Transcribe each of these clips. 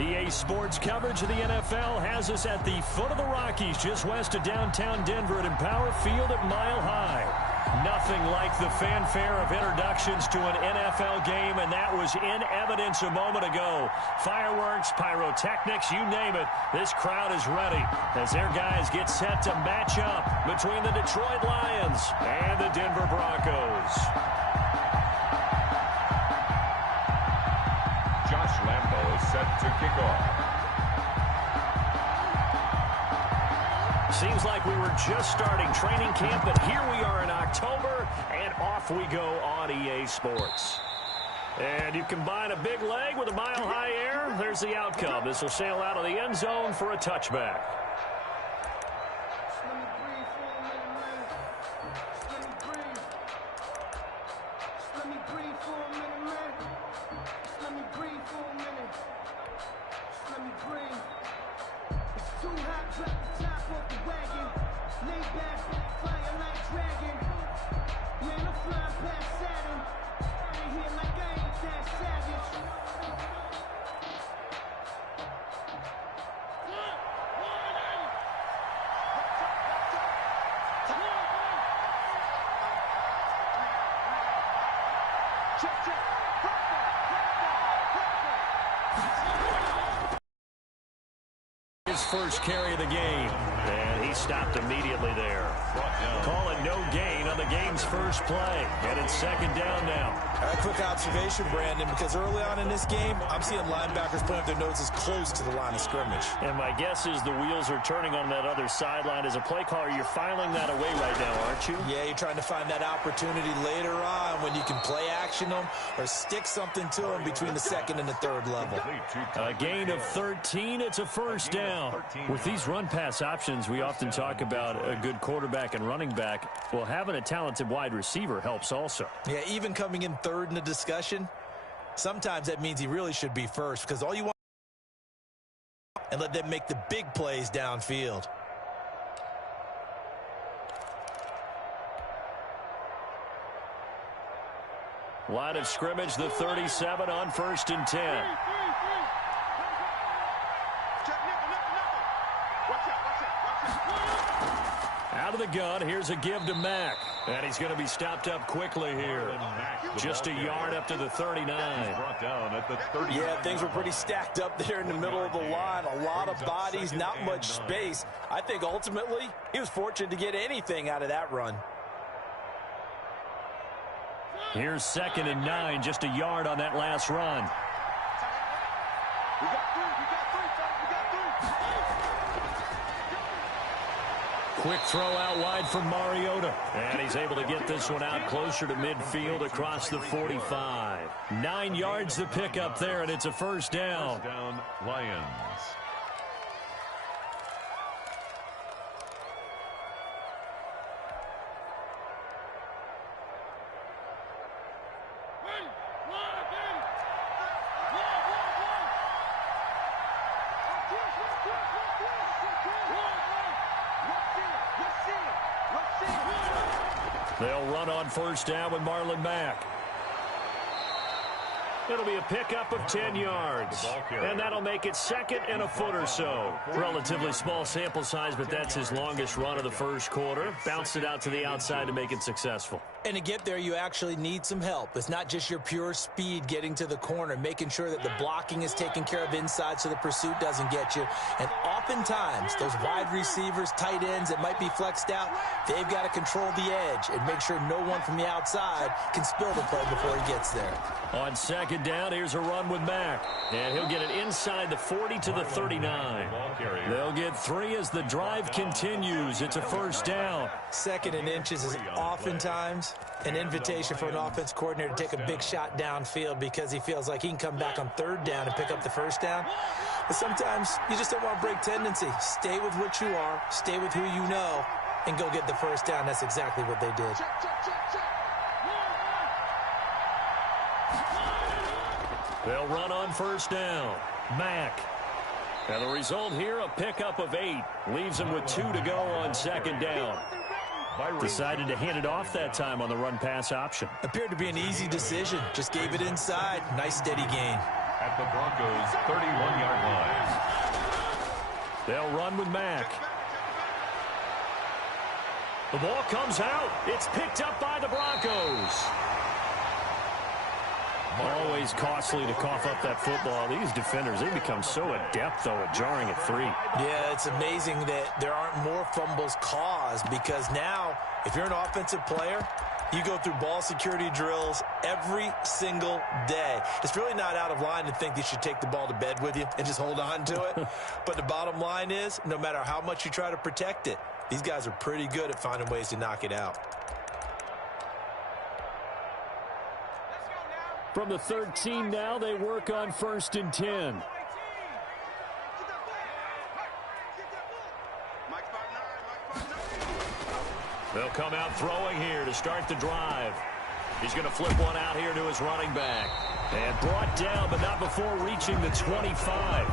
EA Sports coverage of the NFL has us at the foot of the Rockies, just west of downtown Denver at Empower Field at Mile High. Nothing like the fanfare of introductions to an NFL game, and that was in evidence a moment ago. Fireworks, pyrotechnics, you name it, this crowd is ready as their guys get set to match up between the Detroit Lions and the Denver Broncos. Josh Lambo is set to kick off. Seems like we were just starting training camp, but here we are in October, and off we go on EA Sports. And you combine a big leg with a mile-high air, there's the outcome. This will sail out of the end zone for a touchback. His first carry of the game, and he stopped immediately there. Call it no gain on the game's first play, and it's second down now. A quick observation, Brandon, because early on in this game, I'm seeing linebackers putting up their noses close to the line of scrimmage. And my guess is the wheels are turning on that other sideline. As a play caller, you're filing that away right now, aren't you? Yeah, you're trying to find that opportunity later on when you can play action them or stick something to them between the second and the third level. A gain of 13, it's a first down. With these run-pass options, we often talk about a good quarterback and running back. Well, having a talented wide receiver helps also. Yeah, even coming in third in the discussion, sometimes that means he really should be first because all you want and let them make the big plays downfield. Line of scrimmage, the 37 on 1st and 10. Out of the gun, here's a give to Mack. And he's going to be stopped up quickly here. Just a yard up to the 39. Yeah, things were pretty stacked up there in the middle of the line. A lot of bodies, not much space. I think ultimately he was fortunate to get anything out of that run. Here's 2nd and 9, just a yard on that last run. Quick throw out wide from Mariota. And he's able to get this one out closer to midfield across the 45. 9 yards to pick up there, and it's a first down. Lions. They'll run on first down with Marlon Mack. It'll be a pickup of 10 yards. And that'll make it 2nd and a foot or so. Relatively small sample size, but that's his longest run of the first quarter. Bounced it out to the outside to make it successful. And to get there, you actually need some help. It's not just your pure speed getting to the corner, making sure that the blocking is taken care of inside so the pursuit doesn't get you. And oftentimes, those wide receivers, tight ends that might be flexed out, they've got to control the edge and make sure no one from the outside can spill the play before he gets there. On second down, here's a run with Mack. And he'll get it inside the 40 to the 39. They'll get 3 as the drive continues. It's a first down. 2nd and inches is oftentimes an invitation for an offense coordinator to take a big shot downfield because he feels like he can come back on 3rd down and pick up the first down. But sometimes you just don't want to break tendency. Stay with what you are, stay with who you know, and go get the first down. That's exactly what they did. They'll run on first down. Mack. And the result here, a pickup of 8. Leaves him with 2 to go on second down. Decided to hand it off that time on the run-pass option. Appeared to be an easy decision. Just gave it inside. Nice steady gain. at the Broncos' 31-yard line. They'll run with Mack. The ball comes out. It's picked up by the Broncos. Always costly to cough up that football. These defenders, they become so adept, though, at jarring at 3. Yeah, it's amazing that there aren't more fumbles caused, because now, if you're an offensive player, you go through ball security drills every single day. It's really not out of line to think you should take the ball to bed with you and just hold on to it. But the bottom line is, no matter how much you try to protect it, these guys are pretty good at finding ways to knock it out. From the 13 now, they work on 1st and 10. They'll come out throwing here to start the drive. He's going to flip one out here to his running back. And brought down, but not before reaching the 25.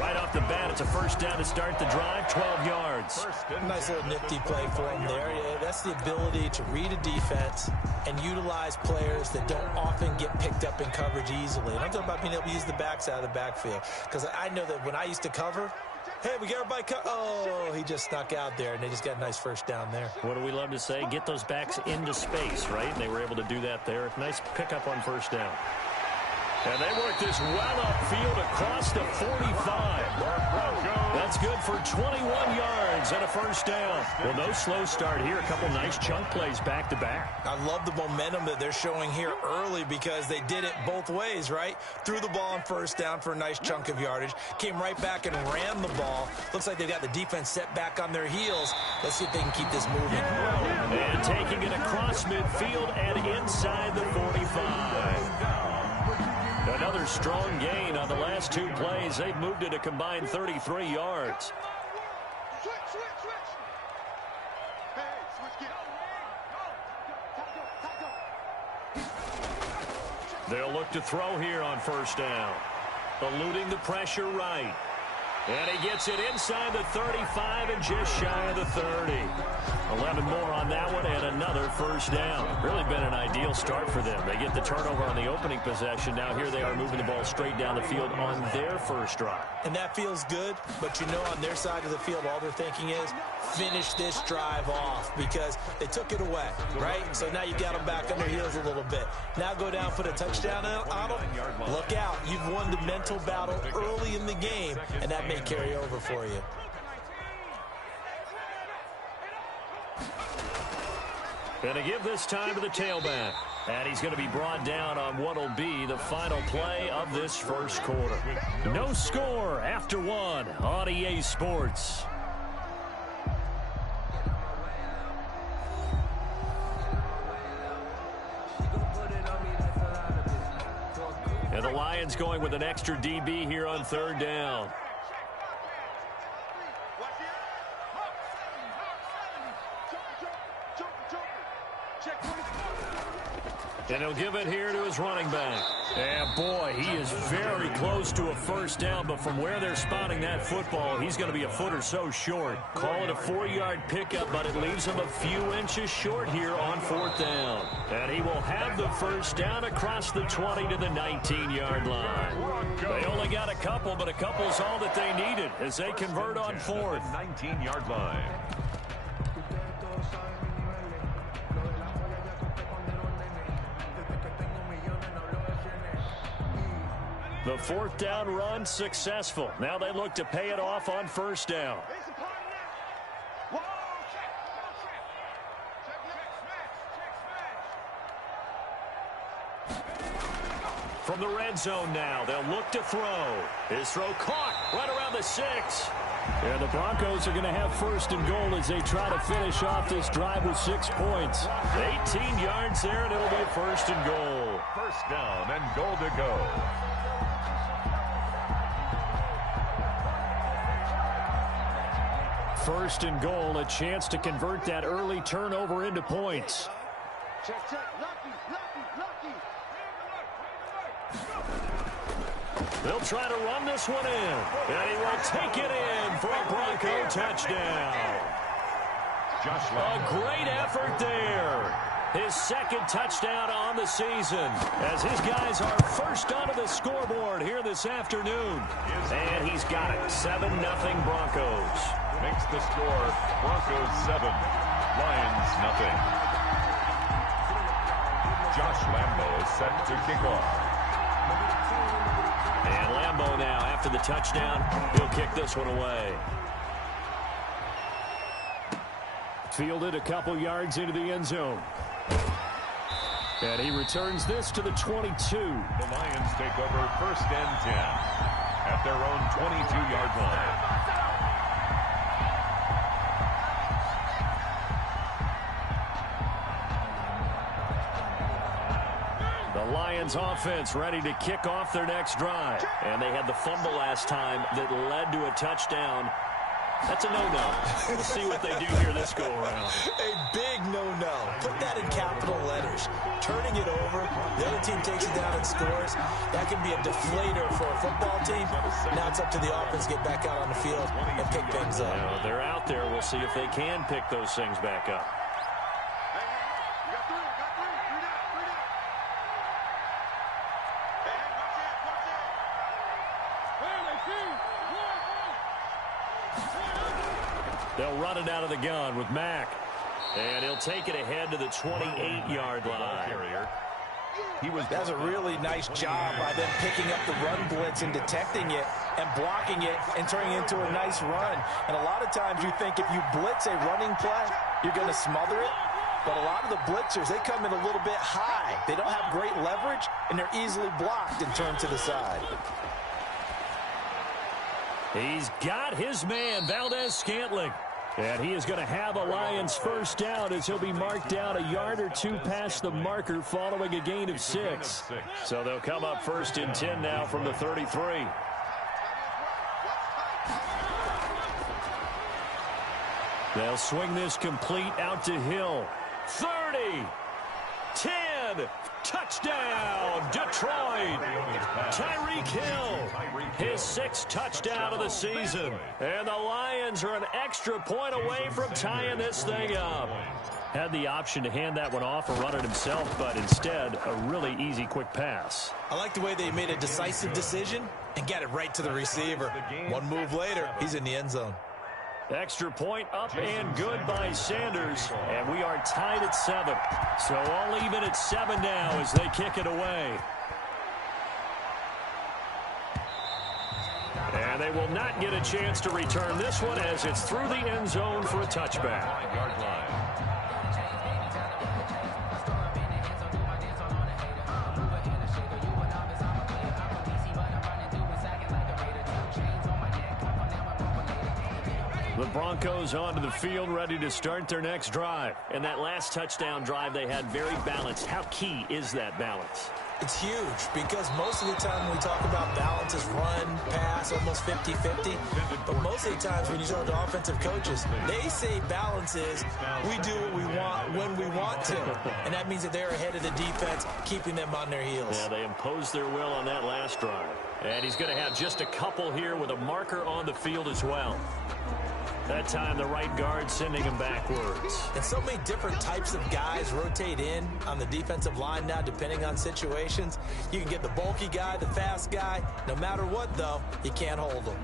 Right off the bat, it's a first down to start the drive, 12 yards. Nice little nifty play for him there. Yeah, that's the ability to read a defense and utilize players that don't often get picked up in coverage easily. And I'm talking about being able to use the backs out of the backfield. Because I know that when I used to cover, hey, we got everybody oh, he just snuck out there, and they just got a nice first down there. What do we love to say? Get those backs into space, right? And they were able to do that there. Nice pickup on first down. And they work this well upfield across the 45. That's good for 21 yards and a first down. Well, no slow start here. A couple nice chunk plays back-to-back. I love the momentum that they're showing here early, because they did it both ways, right? Threw the ball on first down for a nice chunk of yardage. Came right back and ran the ball. Looks like they've got the defense set back on their heels. Let's see if they can keep this moving. And taking it across midfield and inside the 45. Another strong gain on the last 2 plays. They've moved it a combined 33 yards. They'll look to throw here on first down. Eluding the pressure right. And he gets it inside the 35 and just shy of the 30. 11 more on that one and another first down. Really been an ideal start for them. They get the turnover on the opening possession. Now here they are moving the ball straight down the field on their first drive. And that feels good, but you know on their side of the field all they're thinking is finish this drive off, because they took it away, right? So now you got them back on their heels a little bit. Now go down, put a touchdown on them. Look out. You've won the mental battle early in the game, and that may carry over for you. Going to give this time to the tailback. And he's going to be brought down on what will be the final play of this first quarter. No score after 1 on EA Sports. And the Lions going with an extra DB here on 3rd down. And he'll give it here to his running back. And boy, he is very close to a first down, but from where they're spotting that football, he's going to be a foot or so short. Call it a 4-yard pickup, but it leaves him a few inches short here on 4th down. And he will have the first down across the 20 to the 19-yard line. They only got a couple, but a couple's all that they needed as they convert on 4th. 19-yard line. The 4th down run successful. Now they look to pay it off on first down. From the red zone now, they'll look to throw. His throw caught right around the 6. And the Broncos are going to have 1st and goal as they try to finish off this drive with 6 points. 18 yards there, and it'll be a 1st and goal. First down and goal to go. First and goal, a chance to convert that early turnover into points. They'll try to run this one in, and he will take it in for a Bronco touchdown. A great effort there. His second touchdown on the season as his guys are first onto the scoreboard here this afternoon. And he's got it. 7-0 Broncos. Makes the score Broncos 7, Lions nothing. Josh Lambo is set to kick off. And Lambo now, after the touchdown, he'll kick this one away. Fielded a couple yards into the end zone. And he returns this to the 22. The Lions take over 1st and 10 at their own 22-yard line. The Lions offense ready to kick off their next drive. And they had the fumble last time that led to a touchdown. That's a no-no. We'll see what they do here this go-around. A big no-no. Put that in capital letters. Turning it over, the other team takes it down and scores. That can be a deflator for a football team. Now it's up to the offense to get back out on the field and pick things up. Well, they're out there. We'll see if they can pick those things back up. They'll run it out of the gun with Mack. And he'll take it ahead to the 28-yard line. That's a really nice job by them picking up the run blitz and detecting it and blocking it and turning it into a nice run. And a lot of times you think if you blitz a running play, you're going to smother it. But a lot of the blitzers, they come in a little bit high. They don't have great leverage, and they're easily blocked and turned to the side. He's got his man, Valdez-Scantling. And he is going to have a Lions first down as he'll be marked down a yard or two past the marker following a gain of 6. So they'll come up 1st and 10 now from the 33. They'll swing this complete out to Hill. 30, 10, touchdown, Detroit. Tyreek Hill, his 6th touchdown of the season. And the Lions are an extra point away from tying this thing up. Had the option to hand that one off or run it himself, but instead, a really easy quick pass. I like the way they made a decisive decision and got it right to the receiver. One move later, he's in the end zone. Extra point up and good by Sanders. And we are tied at 7. So all even at 7 now as they kick it away. And they will not get a chance to return this one as it's through the end zone for a touchback. The Broncos onto the field, ready to start their next drive. And that last touchdown drive they had very balanced. How key is that balance? It's huge because most of the time when we talk about balance is run, pass, almost 50-50. But most of the times when you talk to offensive coaches, they say balance is we do what we want when we want to. And that means that they're ahead of the defense, keeping them on their heels. Yeah, they imposed their will on that last drive. And he's going to have just a couple here with a marker on the field as well. That time, the right guard sending him backwards. And so many different types of guys rotate in on the defensive line now, depending on situations. You can get the bulky guy, the fast guy. No matter what, though, you can't hold them.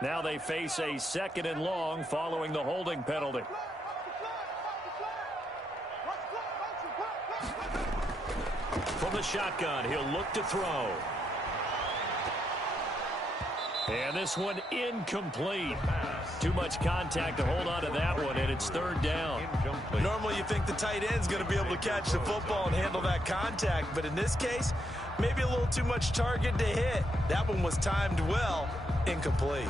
Now they face a 2nd and long following the holding penalty. From the shotgun, he'll look to throw. And this one incomplete. Too much contact to hold on to that one, and it's 3rd down. Normally you think the tight end's going to be able to catch the football and handle that contact, but in this case, maybe a little too much target to hit. That one was timed well, incomplete.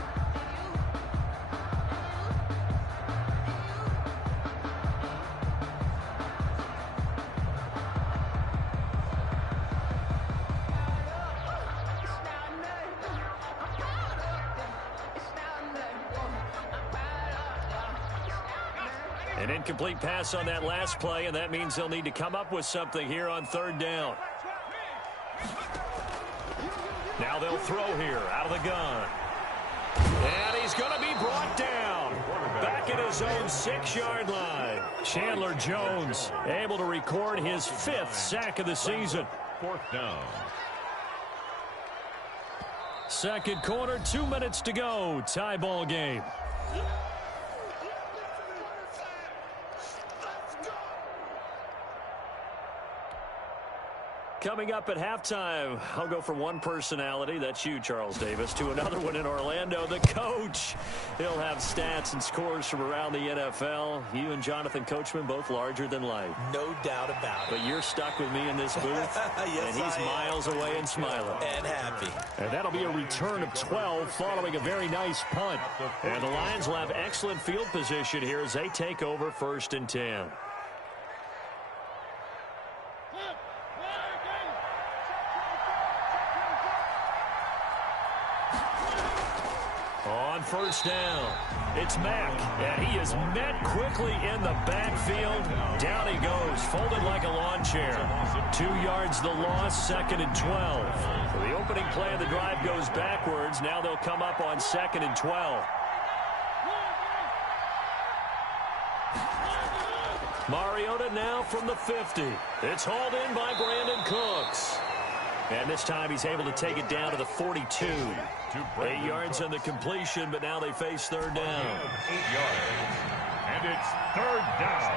An incomplete pass on that last play, and that means they'll need to come up with something here on third down. Now they'll throw here out of the gun. And he's going to be brought down back at his own 6-yard line. Chandler Jones able to record his 5th sack of the season. 4th down. Second quarter, 2 minutes to go. Tie ball game. Coming up at halftime, I'll go from one personality, that's you, Charles Davis, to another one in Orlando, the coach. He'll have stats and scores from around the NFL. You and Jonathan Coachman, both larger than life. No doubt about it. But you're stuck with me in this booth, yes, and he's miles away and smiling. And happy. And that'll be a return of 12 following a very nice punt. And the Lions will have excellent field position here as they take over 1st and 10. On first down, it's Mack, and he is met quickly in the backfield. Down he goes, folded like a lawn chair. 2 yards the loss, 2nd and 12. So the opening play of the drive goes backwards. Now they'll come up on 2nd and 12. Mariota now from the 50. It's hauled in by Brandon Cooks. And this time he's able to take it down to the 42. 8 yards on the completion, but now they face third down. 8 yards. And it's third down.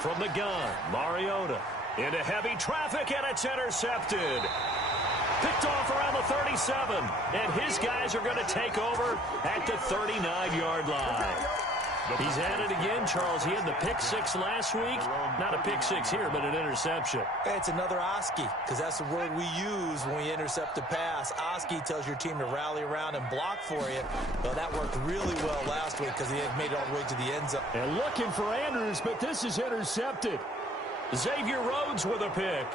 From the gun, Mariota into heavy traffic, and it's intercepted. Picked off around the 37, and his guys are going to take over at the 39-yard line. He's at it again, Charles. He had the pick 6 last week. Not a pick 6 here, but an interception. It's another Oski, because that's the word we use when we intercept a pass. Oski tells your team to rally around and block for you. Well, that worked really well last week because he had made it all the way to the end zone. And looking for Andrews, but this is intercepted. Xavier Rhodes with a pick.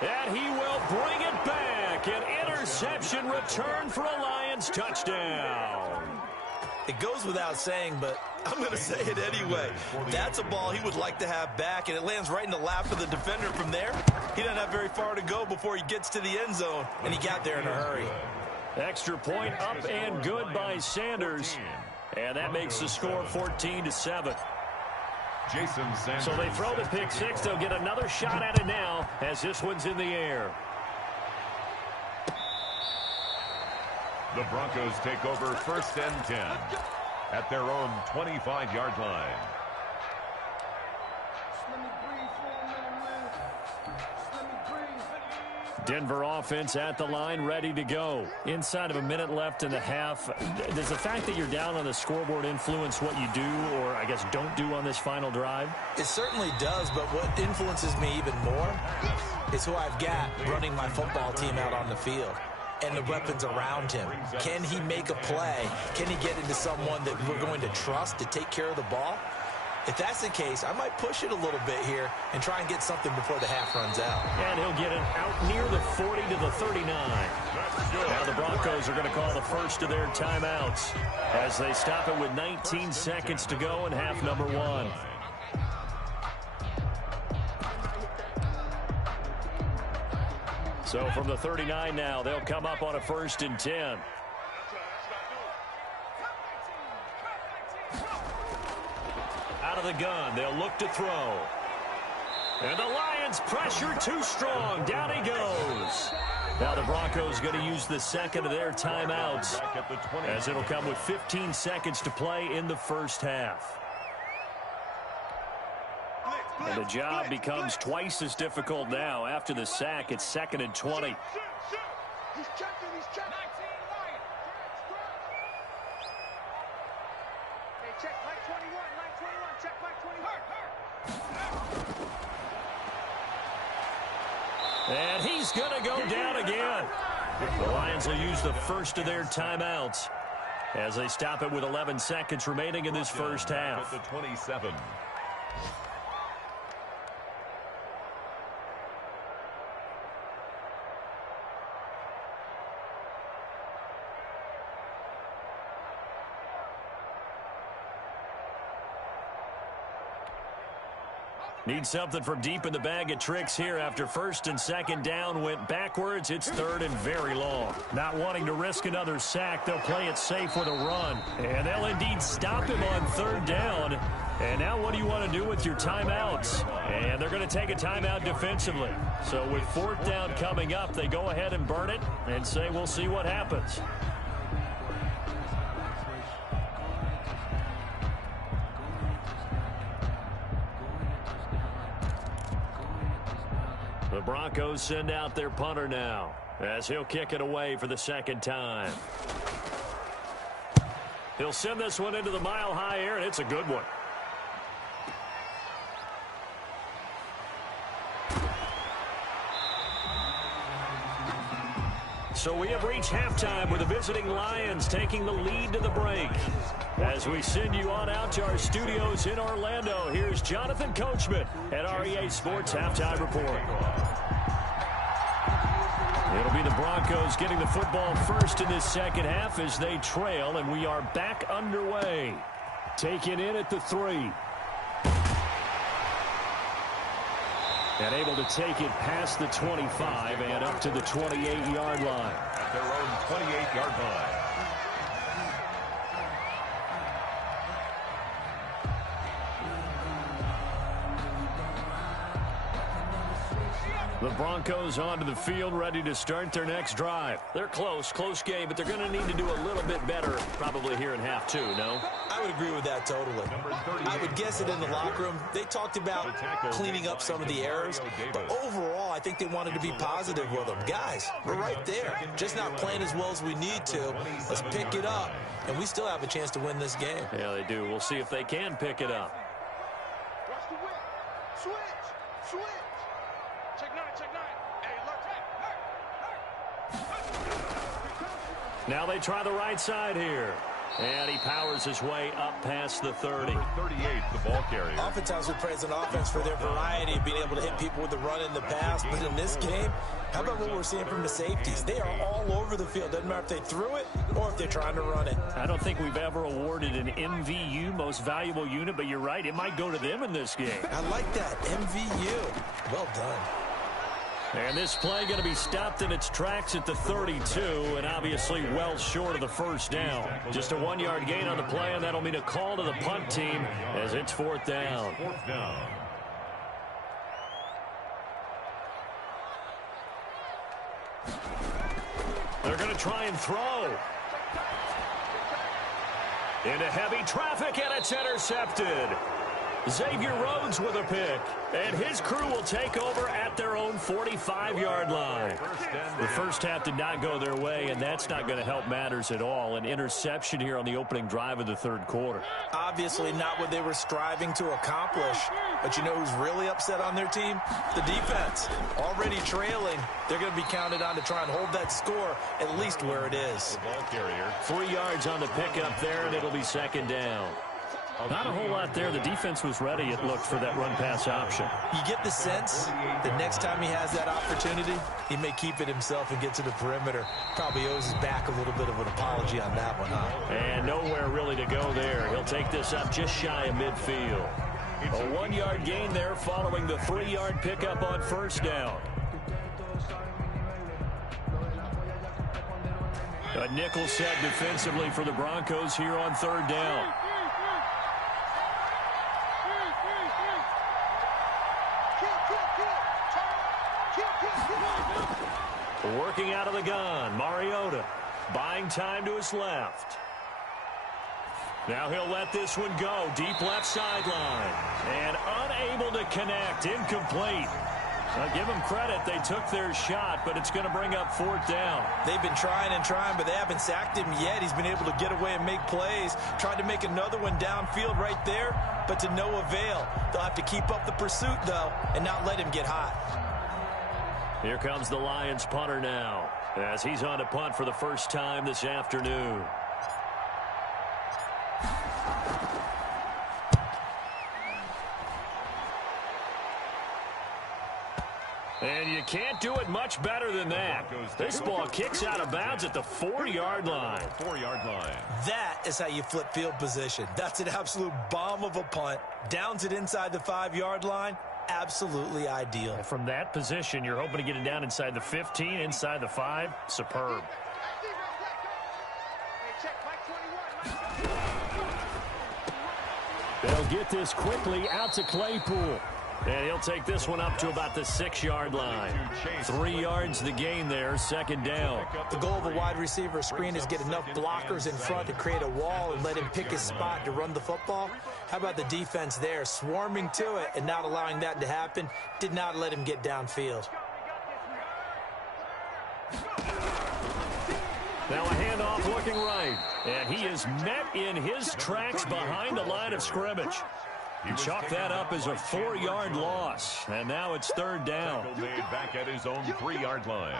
And he will bring it back. An interception return for a Lions touchdown. It goes without saying, but I'm going to say it anyway. That's a ball he would like to have back, and it lands right in the lap of the defender from there. He doesn't have very far to go before he gets to the end zone, and he got there in a hurry. Extra point up and good by Sanders, and that makes the score 14-7. Jason Sanders. So they throw the pick 6. They'll get another shot at it now as this one's in the air. The Broncos take over 1st and 10 at their own 25-yard line. Denver offense at the line, ready to go. Inside of a minute left in the half. Does the fact that you're down on the scoreboard influence what you do, or I guess don't do on this final drive? It certainly does, but what influences me even more is who I've got running my football team out on the field and the weapons around him. Can he make a play? Can he get into someone that we're going to trust to take care of the ball? If that's the case, I might push it a little bit here and try and get something before the half runs out. And he'll get it out near the 40 to the 39. Now the Broncos are going to call the first of their timeouts as they stop it with 19 seconds to go in half number 1. So from the 39 now, they'll come up on a 1st and 10. Out of the gun, they'll look to throw. And the Lions pressure too strong. Down he goes. Now the Broncos going to use the second of their timeouts as it'll come with 15 seconds to play in the first half. And the job becomes twice as difficult now. After the sack, it's 2nd and 20. And he's going to go down again. The Lions will use the first of their timeouts as they stop it with 11 seconds remaining in this first half. At the 27. Need something from deep in the bag of tricks here after first and second down went backwards. It's third and very long. Not wanting to risk another sack, they'll play it safe with a run. And they'll indeed stop him on third down. And now what do you want to do with your timeouts? And they're going to take a timeout defensively. So with fourth down coming up, they go ahead and burn it and say we'll see what happens. The Broncos send out their punter now as he'll kick it away for the second time. He'll send this one into the mile-high air, and it's a good one. So we have reached halftime with the visiting Lions taking the lead to the break. As we send you on out to our studios in Orlando, here's Jonathan Coachman at REA Sports Halftime Report. It'll be the Broncos getting the football first in this second half as they trail, and we are back underway. Taken in at the 3. And able to take it past the 25 and up to the 28-yard line. At their own 28-yard line. The Broncos onto the field, ready to start their next drive. They're close game, but they're going to need to do a little bit better probably here in half two, no? I would agree with that totally. I would guess that in the locker room, they talked about cleaning up some of the errors, but overall, I think they wanted to be positive with them. Guys, we're right there, just not playing as well as we need to. Let's pick it up, and we still have a chance to win this game. Yeah, they do. We'll see if they can pick it up. Watch the whip. Switch. Check nine. Hey, look, hey. Now they try the right side here. And he powers his way up past the 30. Number 38, the ball carrier. Oftentimes we praise an offense for their variety of being able to hit people with the run in the pass. But in this game, how about what we're seeing from the safeties? They are all over the field. Doesn't matter if they threw it or if they're trying to run it. I don't think we've ever awarded an MVU, most valuable unit, but you're right. It might go to them in this game. I like that. MVU. Well done. And this play going to be stopped in its tracks at the 32, and obviously well short of the first down. Just a 1-yard gain on the play, and that'll mean a call to the punt team as it's fourth down. They're going to try and throw. Into heavy traffic, and it's intercepted. Xavier Rhodes with a pick, and his crew will take over at their own 45-yard line. The first half did not go their way, and that's not going to help matters at all. An interception here on the opening drive of the third quarter. Obviously not what they were striving to accomplish, but you know who's really upset on their team? The defense. Already trailing, they're going to be counted on to try and hold that score at least where it is. The ball carrier. 3 yards on the pickup there, and it'll be second down. Not a whole lot there. The defense was ready, it looked, for that run-pass option. You get the sense that next time he has that opportunity, he may keep it himself and get to the perimeter. Probably owes his back a little bit of an apology on that one, huh? And nowhere really to go there. He'll take this up just shy of midfield. A 1-yard gain there following the 3-yard pickup on first down. A nickel set defensively for the Broncos here on third down. Working out of the gun, Mariota buying time to his left. Now he'll let this one go, deep left sideline, and unable to connect, incomplete. I'll give them credit, they took their shot, but it's going to bring up fourth down. They've been trying, but they haven't sacked him yet. He's been able to get away and make plays. Tried to make another one downfield right there, but to no avail. They'll have to keep up the pursuit, though, and not let him get hot. Here comes the Lions punter now, as he's on to punt for the first time this afternoon. And you can't do it much better than that. This ball kicks out of bounds at the 4-yard line. 4-yard line. That is how you flip field position. That's an absolute bomb of a punt. Downs it inside the 5-yard line. absolutely ideal. And from that position, you're hoping to get it down inside the 15, inside the 5. Superb. They'll get this quickly out to Claypool. And he'll take this one up to about the 6-yard line. 3 yards the gain there, second down. The goal of a wide receiver screen is get enough blockers in front to create a wall and let him pick his spot to run the football. How about the defense there, swarming to it and not allowing that to happen? Did not let him get downfield. Now a handoff looking right. And he is met in his tracks behind the line of scrimmage. He chalked that up as a 4-yard loss. And now it's third down. Tackle made back at his own 3-yard line.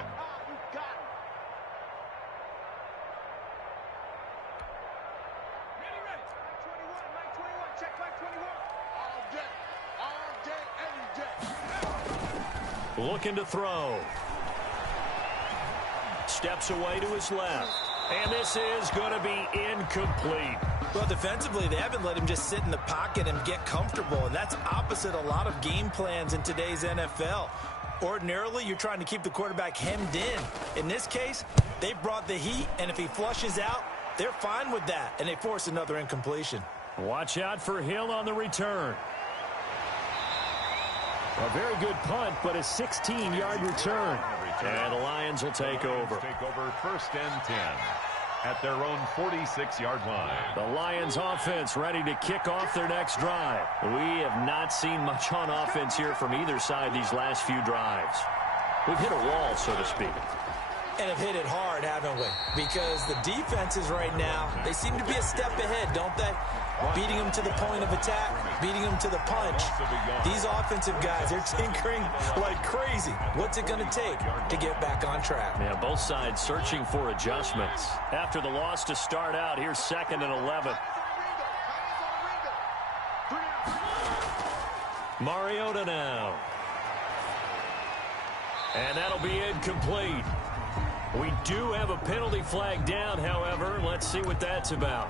Looking to throw. Steps away to his left. And this is going to be incomplete. Well, defensively, they haven't let him just sit in the pocket and get comfortable, and that's opposite a lot of game plans in today's NFL. Ordinarily, you're trying to keep the quarterback hemmed in. In this case, they brought the heat, and if he flushes out, they're fine with that, and they force another incompletion. Watch out for Hill on the return. A very good punt, but a 16-yard return. And the Lions will take over. Take over first and 10 at their own 46-yard line. The Lions offense ready to kick off their next drive. We have not seen much on offense here from either side these last few drives. We've hit a wall, so to speak. And have hit it hard, haven't we? Because the defenses right now, they seem to be a step ahead, don't they? Beating them to the point of attack, beating them to the punch. These offensive guys, they're tinkering like crazy. What's it going to take to get back on track? Yeah, both sides searching for adjustments. After the loss to start out, here's 2nd and 11. Mariota now. And that'll be incomplete. We do have a penalty flag down, however. Let's see what that's about.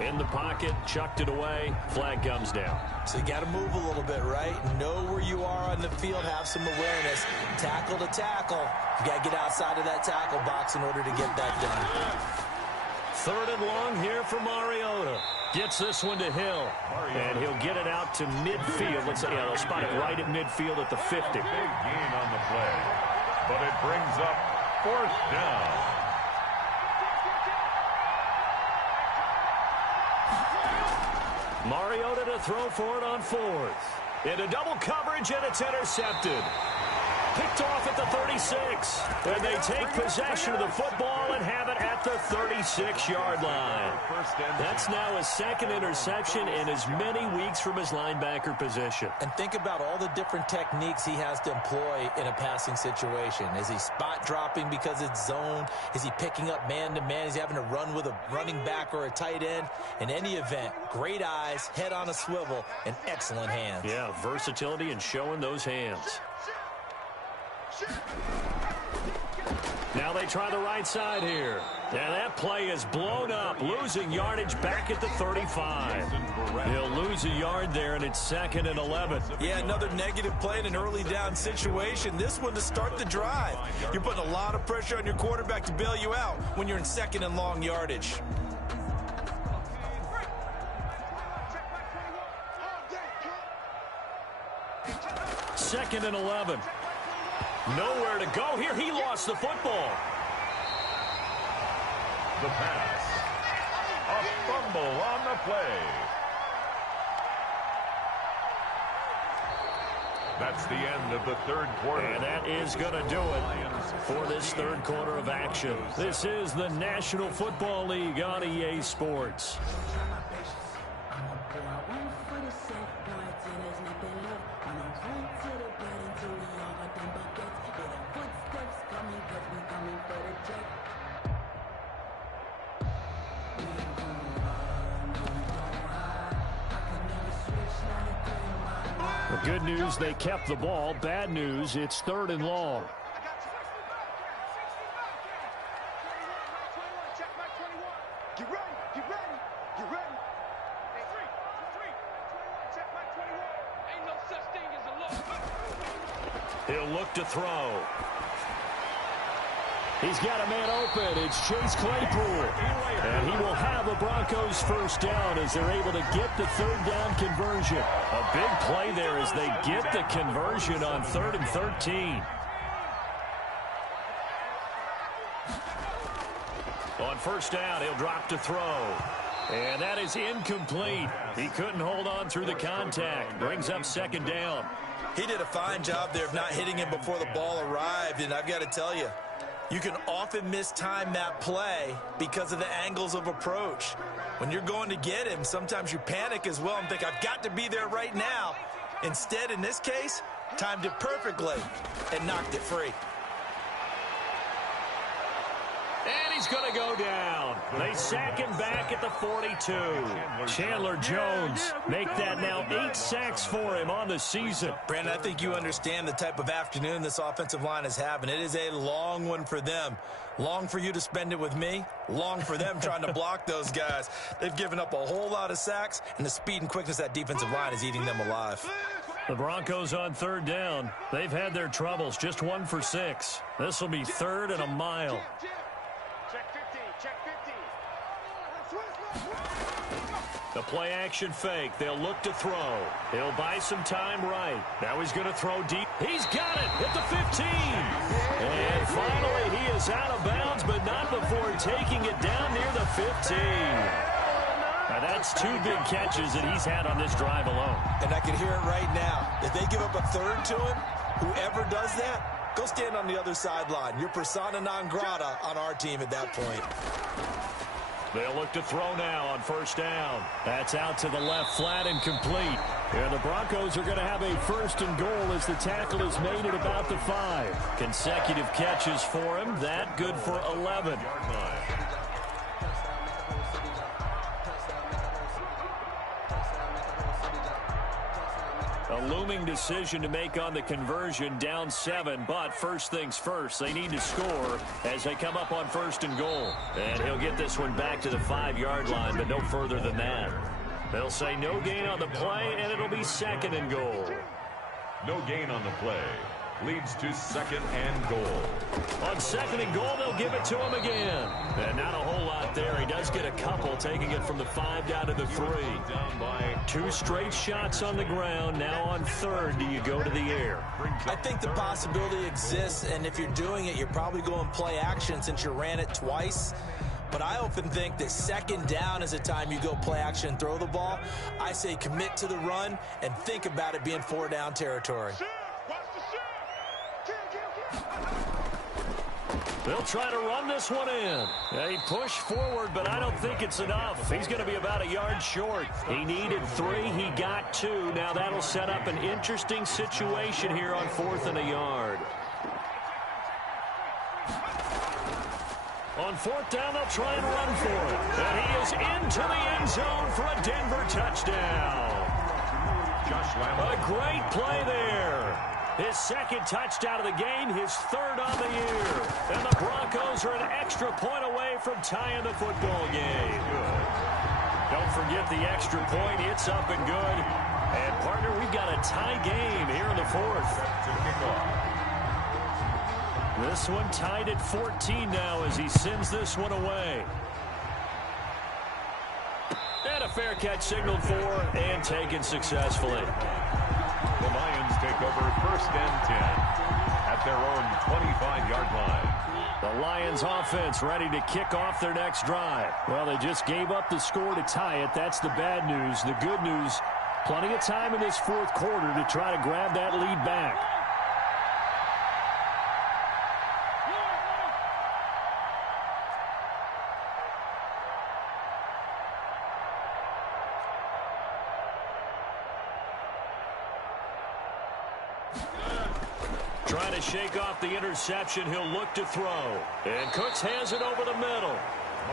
In the pocket, chucked it away, flag comes down. So you got to move a little bit, right? Know where you are on the field, have some awareness. Tackle to tackle. You got to get outside of that tackle box in order to get that done. 3rd and long here for Mariota. Gets this one to Hill. And he'll get it out to midfield. Let's say, yeah, they'll spot it right at midfield at the 50. Big gain on the play. But it brings up 4th down. Mariota to throw for it on 4th. Into double coverage, and it's intercepted. Picked off at the 36. And they take possession of the football and have it at the 36-yard line. That's now his 2nd interception in as many weeks from his linebacker position. And think about all the different techniques he has to employ in a passing situation. Is he spot dropping because it's zone? Is he picking up man-to-man? Is he having to run with a running back or a tight end? In any event, great eyes, head on a swivel, and excellent hands. Yeah, versatility and showing those hands. Now they try the right side here. And that play is blown up, losing yardage back at the 35. He'll lose a yard there, and it's 2nd and 11. Yeah, another negative play in an early down situation. This one to start the drive. You're putting a lot of pressure on your quarterback to bail you out when you're in 2nd and long yardage. 2nd and 11. Nowhere to go here. He lost the football. The pass. A fumble on the play. That's the end of the 3rd quarter. And that is going to do it for this 3rd quarter of action. This is the National Football League on EA Sports. Good news, they kept the ball. Bad news, it's 3rd and long. Get ready, get ready, get ready. Hey, 3, 21, check back 21. Ain't no He'll look to throw. He's got a man open. It's Chase Claypool. And he will have a Broncos first down as they're able to get the third down conversion. A big play there as they get the conversion on 3rd and 13. On first down, he'll drop to throw. And that is incomplete. He couldn't hold on through the contact. Brings up 2nd down. He did a fine job there of not hitting him before the ball arrived. And I've got to tell you, you can often mistime that play because of the angles of approach. When you're going to get him, sometimes you panic as well and think, I've got to be there right now. Instead, in this case, timed it perfectly and knocked it free. And he's going to go down. They sack him back at the 42. Chandler Jones make that now 8 sacks for him on the season. Brandon, I think you understand the type of afternoon this offensive line is having. It is a long one for them. Long for you to spend it with me. Long for them trying to block those guys. They've given up a whole lot of sacks, and the speed and quickness of that defensive line is eating them alive. The Broncos on 3rd down. They've had their troubles. Just 1 for 6. This will be 3rd and a mile. The play-action fake. They'll look to throw. He'll buy some time right. Now he's going to throw deep. He's got it at the 15. And finally, he is out of bounds, but not before taking it down near the 15. Now, that's 2 big catches that he's had on this drive alone. And I can hear it right now. If they give up a 3rd to him, whoever does that, go stand on the other sideline. You're persona non grata on our team at that point. They'll look to throw now on first down. That's out to the left, flat and complete. And the Broncos are going to have a 1st and goal as the tackle is made at about the 5. Consecutive catches for him. That good for 11. A looming decision to make on the conversion, down 7, but first things first, they need to score as they come up on 1st and goal. And he'll get this one back to the 5-yard line, but no further than that. They'll say no gain on the play, and it'll be 2nd and goal. No gain on the play. Leads to 2nd and goal. On 2nd and goal, they'll give it to him again. And not a whole lot there. He does get a couple, taking it from the 5 down to the 3. Down by 2 straight shots on the ground. Now on 3rd, do you go to the air? I think the possibility exists, and if you're doing it, you're probably going play action since you ran it twice. But I often think that 2nd down is a time you go play action and throw the ball. I say commit to the run and think about it being 4-down territory. They'll try to run this one in. They push forward, but I don't think it's enough. He's going to be about a yard short. He needed 3. He got 2. Now that'll set up an interesting situation here on 4th and a yard. On 4th down, they'll try and run for it. And he is into the end zone for a Denver touchdown. A great play there. His 2nd touchdown of the game, his 3rd on the year. And the Broncos are an extra point away from tying the football game. Don't forget the extra point. It's up and good. And, partner, we've got a tie game here in the 4th. This one tied at 14 now as he sends this one away. And a fair catch signaled for and taken successfully. The Lions take over 1st and 10 at their own 25-yard line. The Lions offense ready to kick off their next drive. Well, they just gave up the score to tie it. That's the bad news. The good news, plenty of time in this 4th quarter to try to grab that lead back. Trying to shake off the interception. He'll look to throw. And Cooks has it over the middle.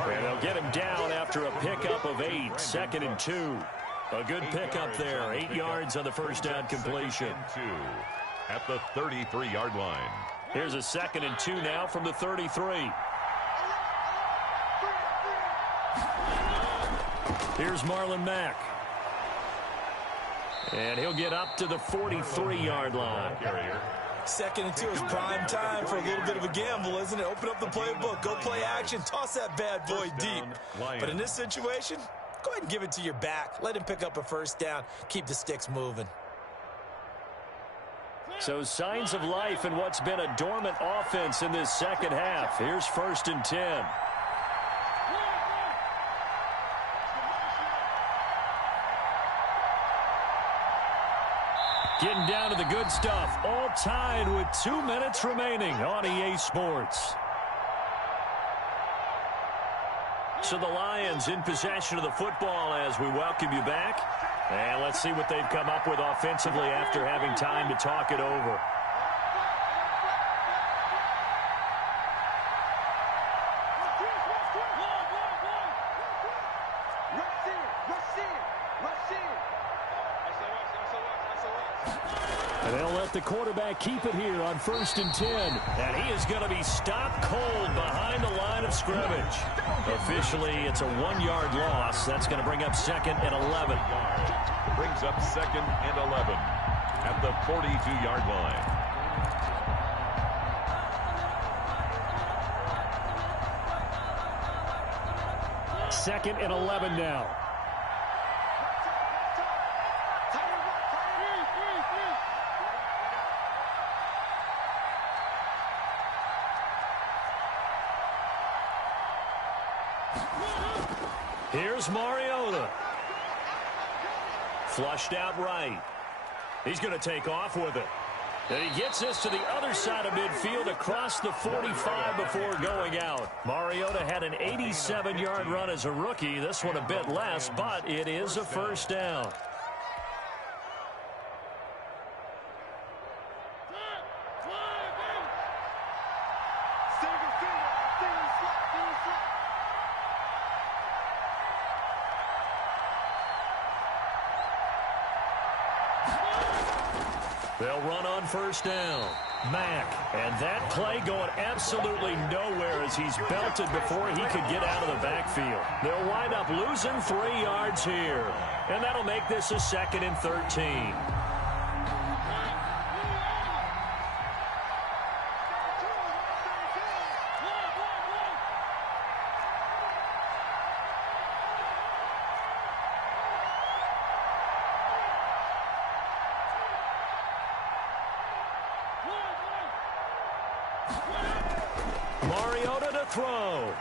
And they'll get him down after a pickup of 8. 2nd and 2. A good pickup there. 8 yards on the first down completion. 2 at the 33-yard line. Here's a 2nd and 2 now from the 33. Here's Marlon Mack. And he'll get up to the 43-yard line. 2nd and 2 is prime time for a little bit of a gamble, isn't it? Open up the playbook, go play action, toss that bad boy deep. But in this situation, go ahead and give it to your back. Let him pick up a first down. Keep the sticks moving. So signs of life in what's been a dormant offense in this second half. Here's 1st and 10. Getting down to the good stuff. All tied with 2 minutes remaining on EA Sports. So the Lions in possession of the football as we welcome you back. And let's see what they've come up with offensively after having time to talk it over. And they'll let the quarterback keep it here on 1st and 10. And he is going to be stopped cold behind the line of scrimmage. Officially, it's a 1-yard loss. That's going to bring up 2nd and 11. Brings up 2nd and 11 at the 42-yard line. Second and 11 now. Here's Mariota. Flushed out right. He's going to take off with it. And he gets this to the other side of midfield across the 45 before going out. Mariota had an 87-yard run as a rookie. This one a bit less, but it is a first down. They'll run on first down. Mack, and that play going absolutely nowhere as he's belted before he could get out of the backfield. They'll wind up losing 3 yards here, and that'll make this a 2nd and 13. Mariota to throw.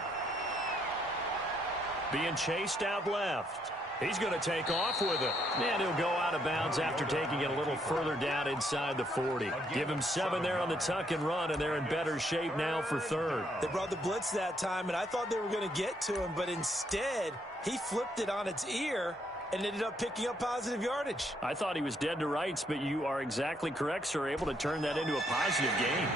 Being chased out left. He's going to take off with it. And he'll go out of bounds after taking it a little further down inside the 40. Give him 7 there on the tuck and run, and they're in better shape now for 3rd. They brought the blitz that time, and I thought they were going to get to him, but instead, he flipped it on its ear and ended up picking up positive yardage. I thought he was dead to rights, but you are exactly correct, sir. Able to turn that into a positive gain.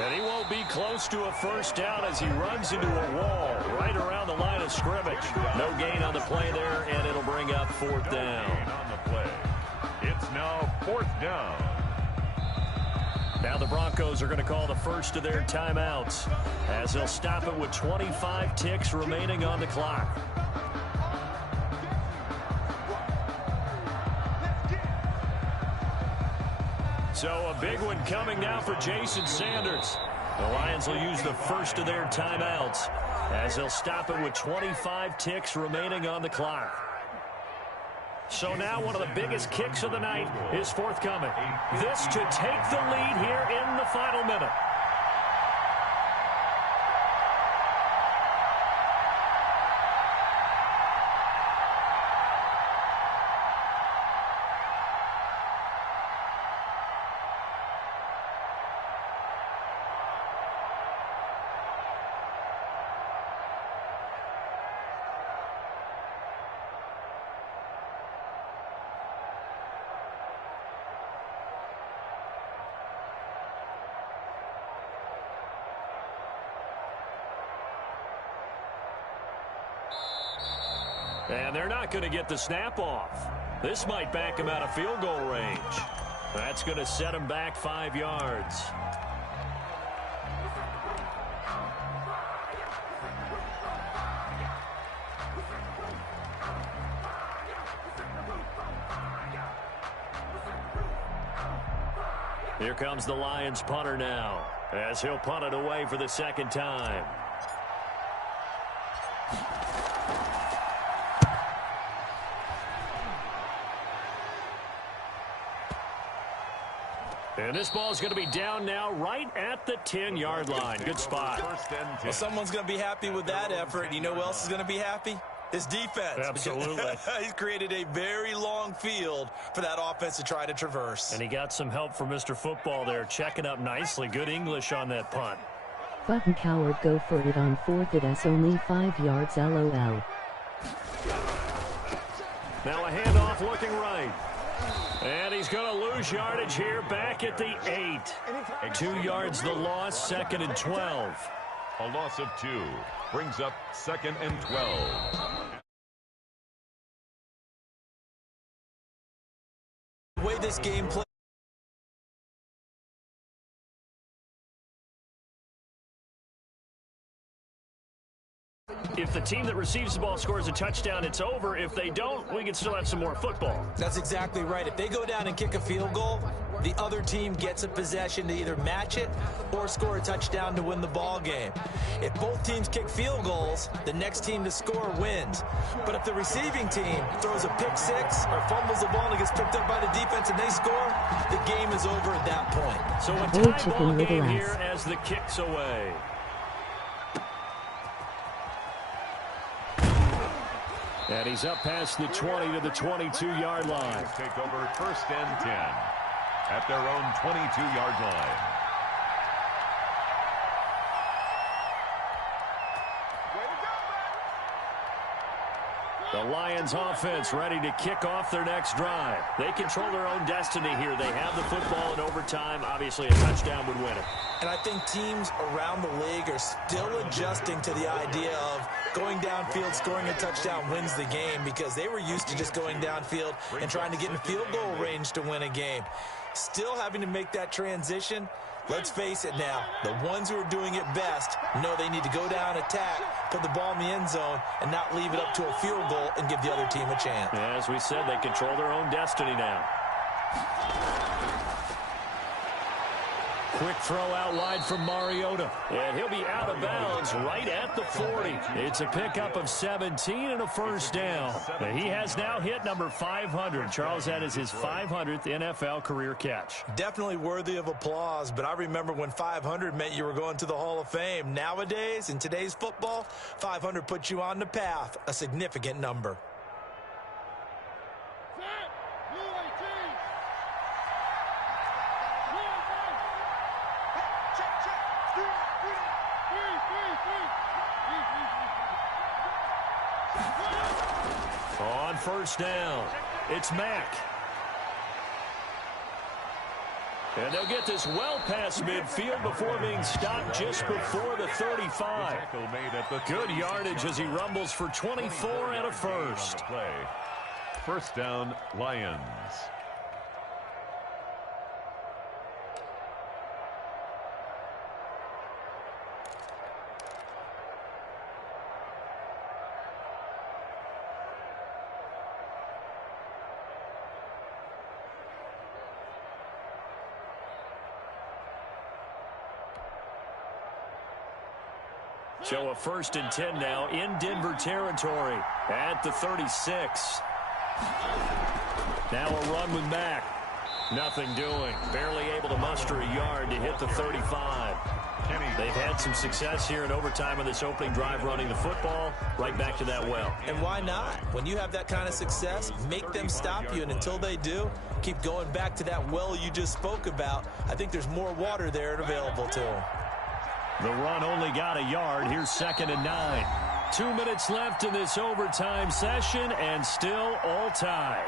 And he won't be close to a first down as he runs into a wall right around the line of scrimmage. No gain on the play there, and it'll bring up 4th down. On the play. It's now 4th down. Now the Broncos are going to call the first of their timeouts as they'll stop it with 25 ticks remaining on the clock. So a big one coming now for Jason Sanders. The Lions will use the first of their timeouts as they'll stop it with 25 ticks remaining on the clock. So now one of the biggest kicks of the night is forthcoming. This to take the lead here in the final minute. And they're not going to get the snap off. This might back him out of field goal range. That's going to set him back 5 yards. Here comes the Lions punter now, as he'll punt it away for the second time. And this ball's going to be down now right at the 10-yard line. Good spot. Well, someone's going to be happy with that effort. You know who else is going to be happy? His defense. Absolutely. He's created a very long field for that offense to try to traverse. And he got some help from Mr. Football there, checking up nicely. Good English on that punt. Button coward, go for it on 4th. It's only 5 yards, LOL. Now a handoff looking right. And he's going to lose yardage here back at the 8. 2 yards the loss, 2nd and 12. A loss of 2 brings up 2nd and 12. The way this game plays. If the team that receives the ball scores a touchdown, it's over. If they don't, we can still have some more football. That's exactly right. If they go down and kick a field goal, the other team gets a possession to either match it or score a touchdown to win the ball game. If both teams kick field goals, the next team to score wins. But if the receiving team throws a pick six or fumbles the ball and it gets picked up by the defense and they score, the game is over at that point. So a tie ball game here as the kick's away. And he's up past the 20 to the 22-yard line. Take over 1st and 10 at their own 22-yard line. The Lions offense ready to kick off their next drive. They control their own destiny here. They have the football in overtime. Obviously, a touchdown would win it. And I think teams around the league are still adjusting to the idea of going downfield, scoring a touchdown wins the game, because they were used to just going downfield and trying to get in field goal range to win a game. Still having to make that transition. Let's face it now, the ones who are doing it best know they need to go down, attack, put the ball in the end zone, and not leave it up to a field goal and give the other team a chance. Yeah, as we said, they control their own destiny now. Quick throw out wide from Mariota. And he'll be out of bounds right at the 40. It's a pickup of 17 and a first down. And he has now hit number 500. Charles, that is his 500th NFL career catch. Definitely worthy of applause, but I remember when 500 meant you were going to the Hall of Fame. Nowadays, in today's football, 500 puts you on the path, a significant number. On first down, it's Mack. And they'll get this well past midfield before being stopped just before the 35. Good yardage as he rumbles for 24 and a first. First down, Lions. So a 1st and 10 now in Denver territory at the 36. Now a run with Mack. Nothing doing. Barely able to muster a yard to hit the 35. They've had some success here in overtime on this opening drive running the football. Right back to that well. And why not? When you have that kind of success, make them stop you. And until they do, keep going back to that well you just spoke about. I think there's more water there and available to them. The run only got a yard. Here's 2nd and 9. 2 minutes left in this overtime session, and still all tied.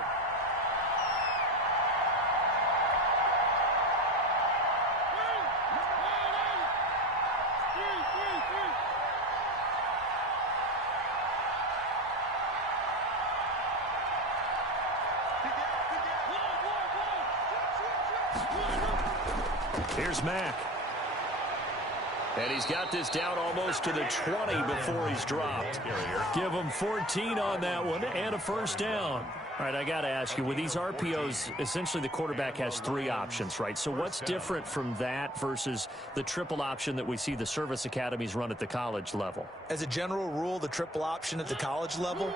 Here's Mack. And he's got this down almost to the 20 before he's dropped. Give him 14 on that one and a first down. All right, I got to ask you, with these RPOs, essentially the quarterback has 3 options, right? So what's different from that versus the triple option that we see the service academies run at the college level? As a general rule, the triple option at the college level,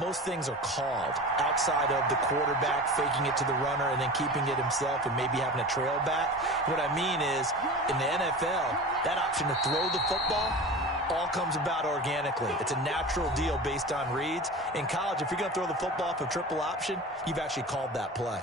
most things are called outside of the quarterback faking it to the runner and then keeping it himself and maybe having a trail back. What I mean is, in the NFL, that option to throw the football all comes about organically. It's a natural deal based on reads. In college, if you're going to throw the football off a triple option, you've actually called that play.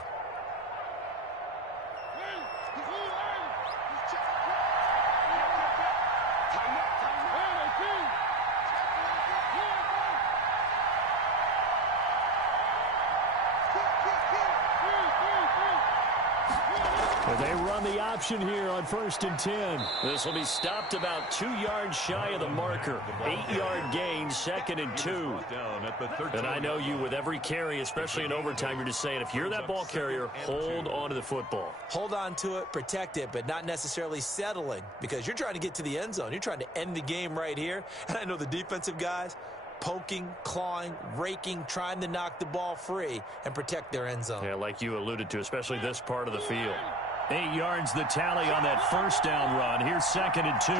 They run the option here on 1st and 10. This will be stopped about 2 yards shy of the marker. 8-yard gain, 2nd and 2. And I know you, with every carry, especially in overtime, you're just saying, if you're that ball carrier, hold on to the football. Hold on to it, protect it, but not necessarily settling, because you're trying to get to the end zone. You're trying to end the game right here. And I know the defensive guys poking, clawing, raking, trying to knock the ball free and protect their end zone. Yeah, like you alluded to, especially this part of the field. 8 yards the tally on that first down run. Here's 2nd and 2.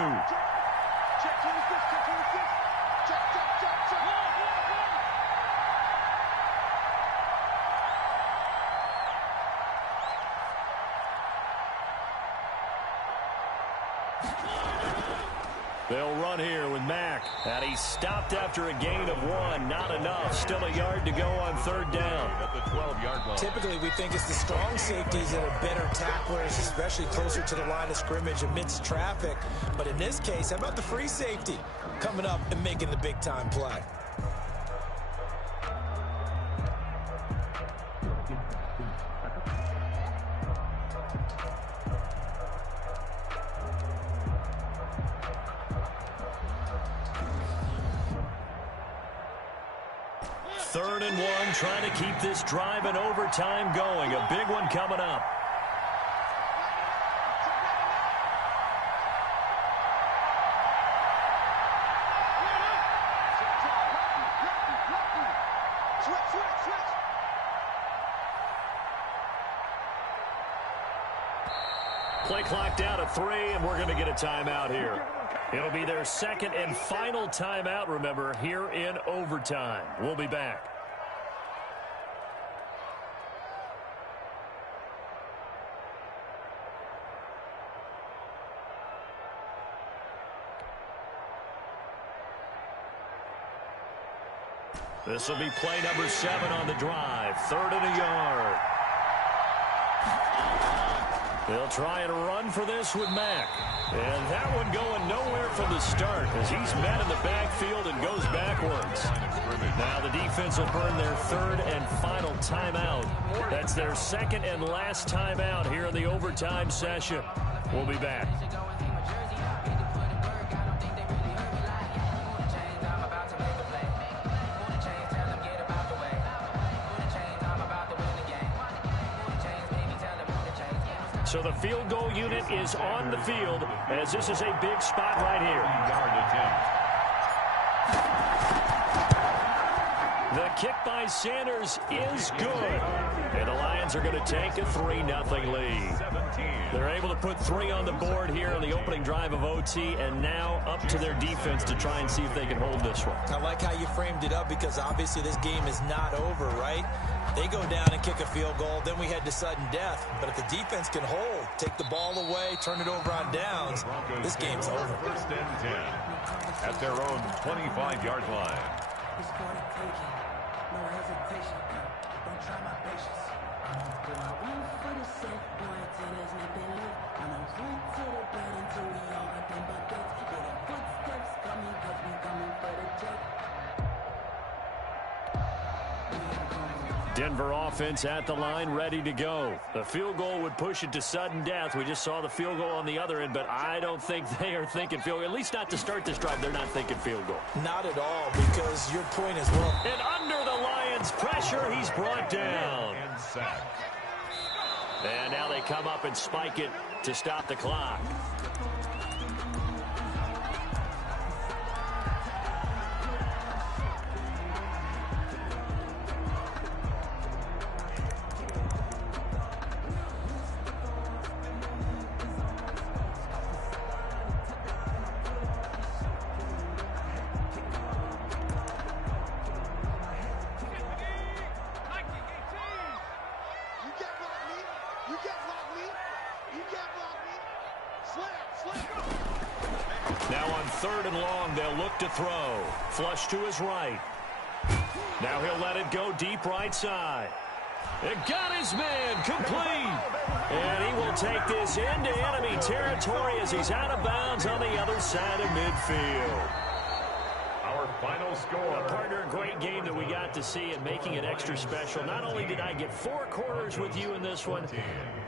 They'll run here with Mack. And he stopped after a gain of 1. Not enough. Still a yard to go on 3rd down. At the 12-yard line. Typically, we think it's the strong safeties that are better tacklers, especially closer to the line of scrimmage amidst traffic. But in this case, how about the free safety coming up and making the big-time play? Third and 1, trying to keep this drive in overtime going. A big one coming up. Play clock down to 3, and we're going to get a timeout here. It'll be their 2nd and final timeout, remember, here in overtime. We'll be back. This will be play number 7 on the drive. 3rd and a yard. They'll try and run for this with Mack. And that one going nowhere from the start as he's met in the backfield and goes backwards. Now the defense will burn their 3rd and final timeout. That's their 2nd and last timeout here in the overtime session. We'll be back. So the field goal unit is on the field as this is a big spot right here. The kick by Sanders is good. And the Lions are going to take a 3-0 lead. They're able to put 3 on the board here on the opening drive of OT, and now up to their defense to try and see if they can hold this one. I like how you framed it up because obviously this game is not over, right? They go down and kick a field goal, then we head to sudden death. But if the defense can hold, take the ball away, turn it over on downs, this game's over. 1st and 10 at their own 25-yard line. No hesitation, don't try my patience. Do I want for the sake, boy, till there's nothing left. I'm gonna run to the bed until we all got them buckets. Yeah, the footsteps coming, cause we coming for the check. Denver offense at the line, ready to go. The field goal would push it to sudden death. We just saw the field goal on the other end, but I don't think they are thinking field goal. At least not to start this drive. They're not thinking field goal. Not at all, because your point as well. And under the Lions' pressure, he's brought down. And sacked. And now they come up and spike it to stop the clock. me. You can't block me. Slap. Now on 3rd and long, they'll look to throw. Flush to his right. Now he'll let it go deep right side. It got his man complete. And he will take this into enemy territory as he's out of bounds on the other side of midfield. Our final score. Partner, a great game that we got to see and making it extra special. Not only did I get 4 quarters with you in this one,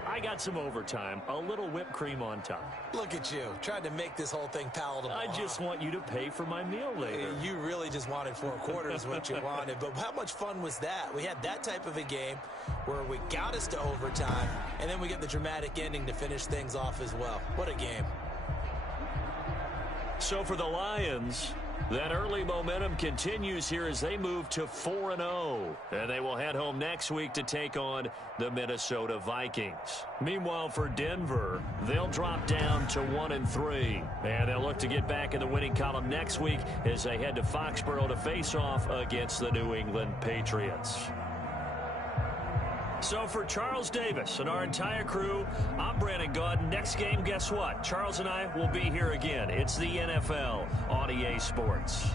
I got some overtime, a little whipped cream on top. Look at you, trying to make this whole thing palatable. I just want you to pay for my meal later. You really just wanted 4 quarters, what you wanted. But how much fun was that? We had that type of a game where we got us to overtime, and then we get the dramatic ending to finish things off as well. What a game. So for the Lions, that early momentum continues here as they move to 4-0. And they will head home next week to take on the Minnesota Vikings. Meanwhile, for Denver, they'll drop down to 1-3. And they'll look to get back in the winning column next week as they head to Foxborough to face off against the New England Patriots. So for Charles Davis and our entire crew, I'm Brandon Gaudin. Next game, guess what? Charles and I will be here again. It's the NFL on EA Sports.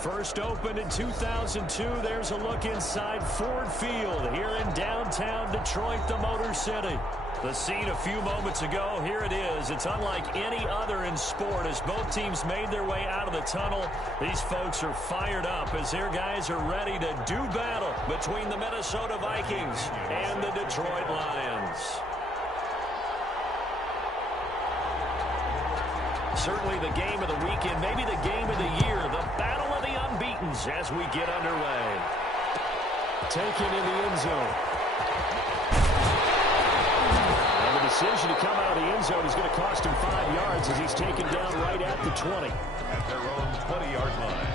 First opened in 2002. There's a look inside Ford Field here in downtown Detroit, the Motor City. The scene a few moments ago, here it is. It's unlike any other in sport as both teams made their way out of the tunnel. These folks are fired up as their guys are ready to do battle between the Minnesota Vikings and the Detroit Lions. Certainly the game of the weekend, maybe the game of the year, the battle of the unbeatens as we get underway. Taken in the end zone. And the decision to come out of the end zone is going to cost him 5 yards as he's taken down right at the 20. At their own 20-yard line.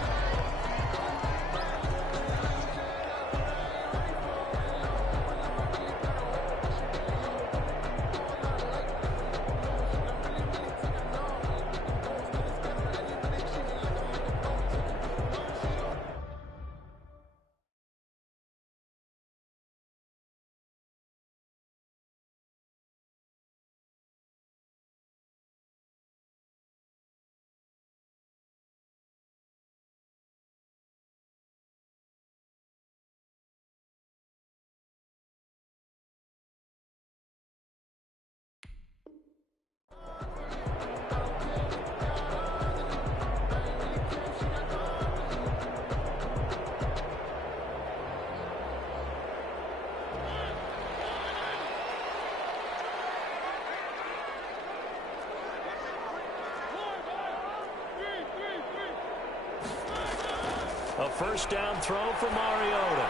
A first down throw for Mariota.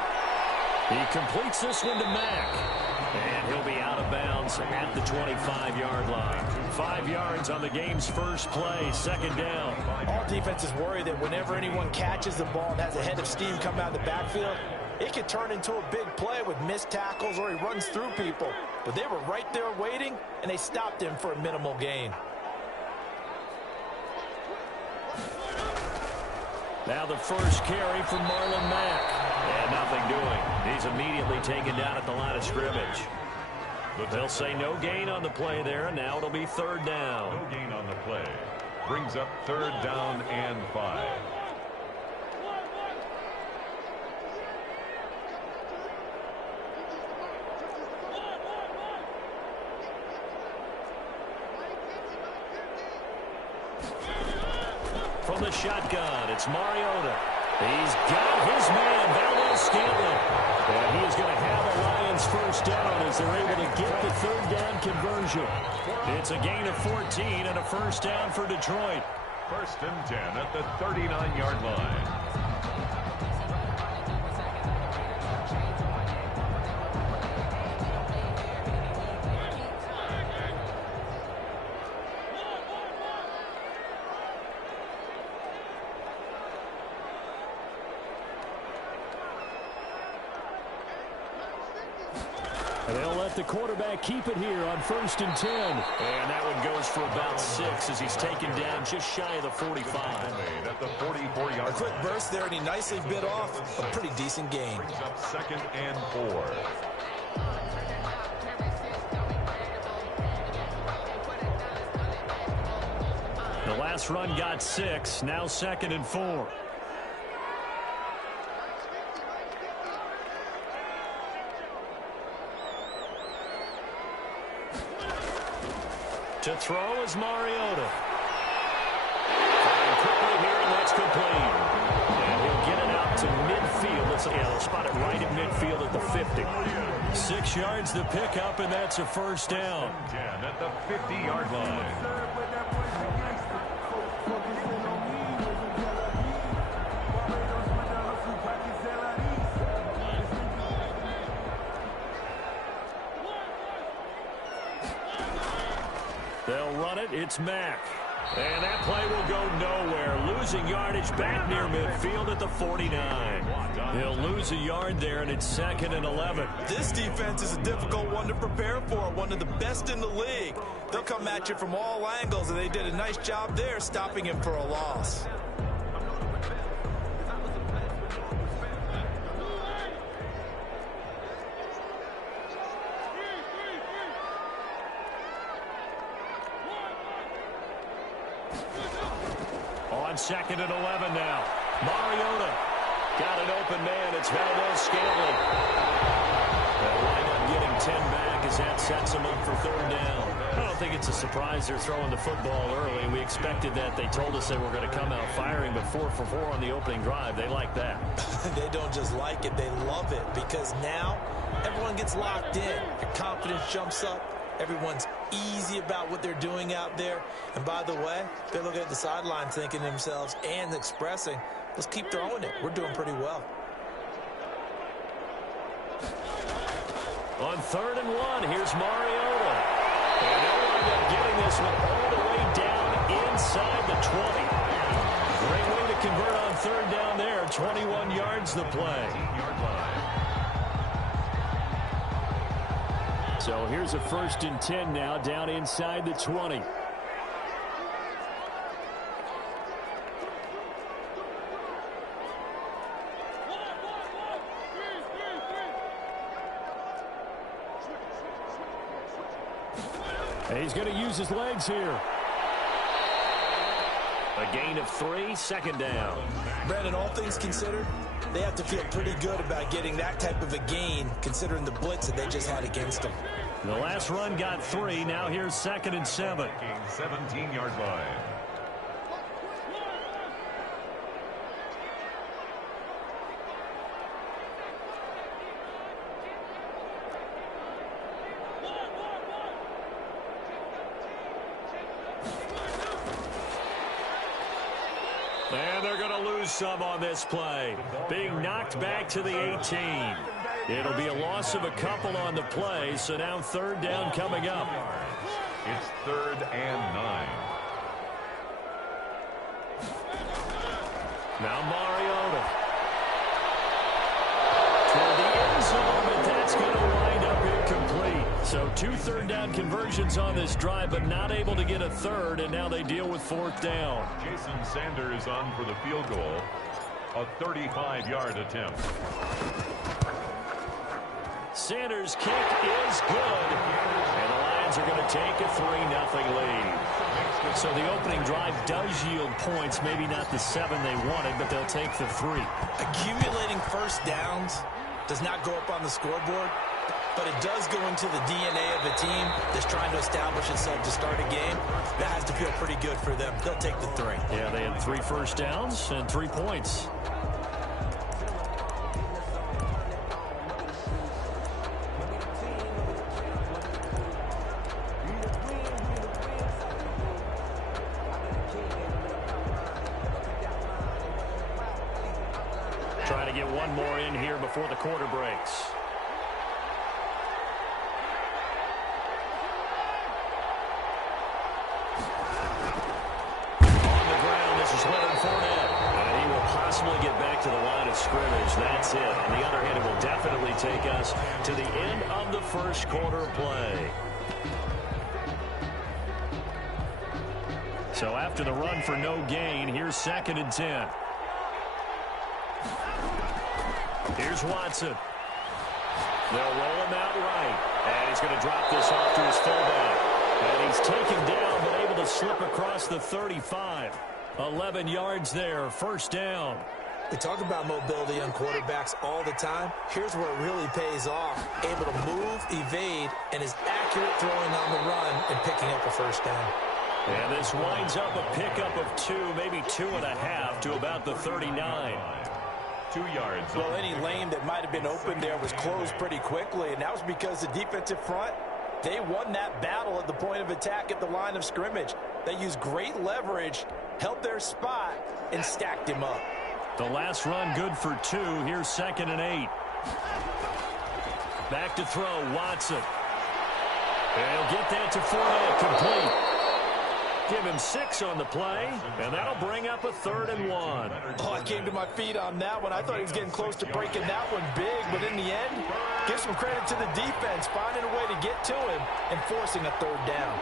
He completes this one to Mack. And he'll be out of bounds at the 25-yard line. 5 yards on the game's first play, second down. All defenses worry that whenever anyone catches the ball and has a head of steam come out of the backfield, it can turn into a big play with missed tackles or he runs through people. But they were right there waiting, and they stopped him for a minimal gain. Now the first carry from Marlon Mack. And nothing doing. He's immediately taken down at the line of scrimmage. They'll say no gain on the play there, and now it'll be third down. No gain on the play. Brings up third down and 5. From the shotgun, it's Mariota. He's got his man, Valdez-Scantling. And he is going to have a Lions first down as they're able to get the third down conversion. It's a gain of 14 and a first down for Detroit. First and 10 at the 39-yard line. They'll let the quarterback keep it here on first and 10. And that one goes for about 6 as he's taken down just shy of the 45. At the 44-yard Quick line. burst there, and he nicely bit off a pretty decent gain. Brings up second and 4. The last run got 6, now second and 4. To throw is Mariota. Firing quickly here, and that's complete. And he'll get it out to midfield. They'll spot it right at midfield at the 50. 6 yards the pickup, and that's a first down. 10 at the 50-yard line. They'll run it. It's Mack. And that play will go nowhere. Losing yardage back near midfield at the 49. He'll lose a yard there, and it's second and 11. This defense is a difficult one to prepare for, one of the best in the league. They'll come at you from all angles, and they did a nice job there stopping him for a loss. On second and 11 now. Mariota got an open man. It's Valdez-Scantling. They'll wind up getting 10 back as that sets them up for third down. I don't think it's a surprise they're throwing the football early. We expected that. They told us they were going to come out firing, but 4 for 4 on the opening drive. They like that. They don't just like it, they love it, because now everyone gets locked in. Your confidence jumps up. Everyone's easy about what they're doing out there. And by the way, they're looking at the sideline thinking to themselves and expressing, let's keep throwing it. We're doing pretty well. On 3rd and 1, here's Mariota. And they'll wind up getting this one all the way down inside the 20. Great way to convert on 3rd down there. 21 yards the play. So here's a 1st and 10 now down inside the 20. And he's going to use his legs here. A gain of 3, 2nd down. Brandon, all things considered, they have to feel pretty good about getting that type of a gain, considering the blitz that they just had against them. The last run got 3. Now here's 2nd and 7. 17-yard line. And they're going to lose some on this play. Being knocked back to the 18. It'll be a loss of a couple on the play, so now 3rd down coming up. It's 3rd and 9. Now Mariota. Toward the end zone, but that's going to wind up incomplete. So 2 3rd down conversions on this drive, but not able to get a 3rd, and now they deal with 4th down. Jason Sanders on for the field goal. A 35-yard attempt. Sanders' kick is good, and the Lions are going to take a 3-0 lead. So the opening drive does yield points, maybe not the 7 they wanted, but they'll take the 3. Accumulating 1st downs does not go up on the scoreboard, but it does go into the DNA of a team that's trying to establish itself to start a game. That has to feel pretty good for them. They'll take the 3. Yeah, they had 3 first downs and 3 points. Trying to get one more in here before the quarter breaks. On the ground, this is Leonard Fournette. And he will possibly get back to the line of scrimmage. That's it. On the other hand, it will definitely take us to the end of the 1st quarter play. So after the run for no gain, here's 2nd and 10. Here's Watson. They'll roll him out right. And he's going to drop this off to his fullback. And he's taken down, but able to slip across the 35. 11 yards there, 1st down. We talk about mobility on quarterbacks all the time. Here's where it really pays off. Able to move, evade, and is accurate throwing on the run and picking up a 1st down. And this winds up a pickup of 2, maybe 2.5 to about the 39. 2 yards. Well, any lane that might have been open there was closed pretty quickly, and that was because the defensive front, they won that battle at the point of attack at the line of scrimmage. They used great leverage, held their spot, and stacked him up. The last run good for 2. Here's 2nd and 8. Back to throw, Watson. And he'll get that to Fournette, complete. Give him 6 on the play, and that'll bring up a 3rd and 1. Oh, I came to my feet on that one. I thought he was getting close to breaking that one big, but in the end, give some credit to the defense, finding a way to get to him and forcing a 3rd down.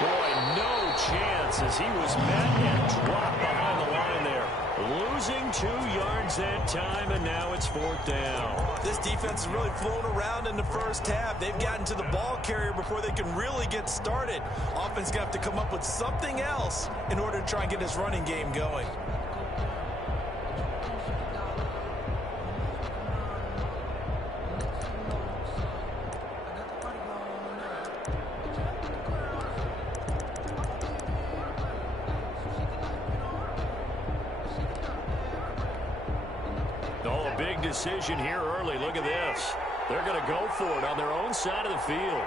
Boy, no chance as he was met and dropped behind the line there. Losing 2 yards that time, and now it's 4th down. This defense has really flown around in the first half. They've gotten to the ball carrier before they can really get started. Offense going to have to come up with something else in order to try and get this running game going. Big decision here early. Look at this. They're going to go for it on their own side of the field.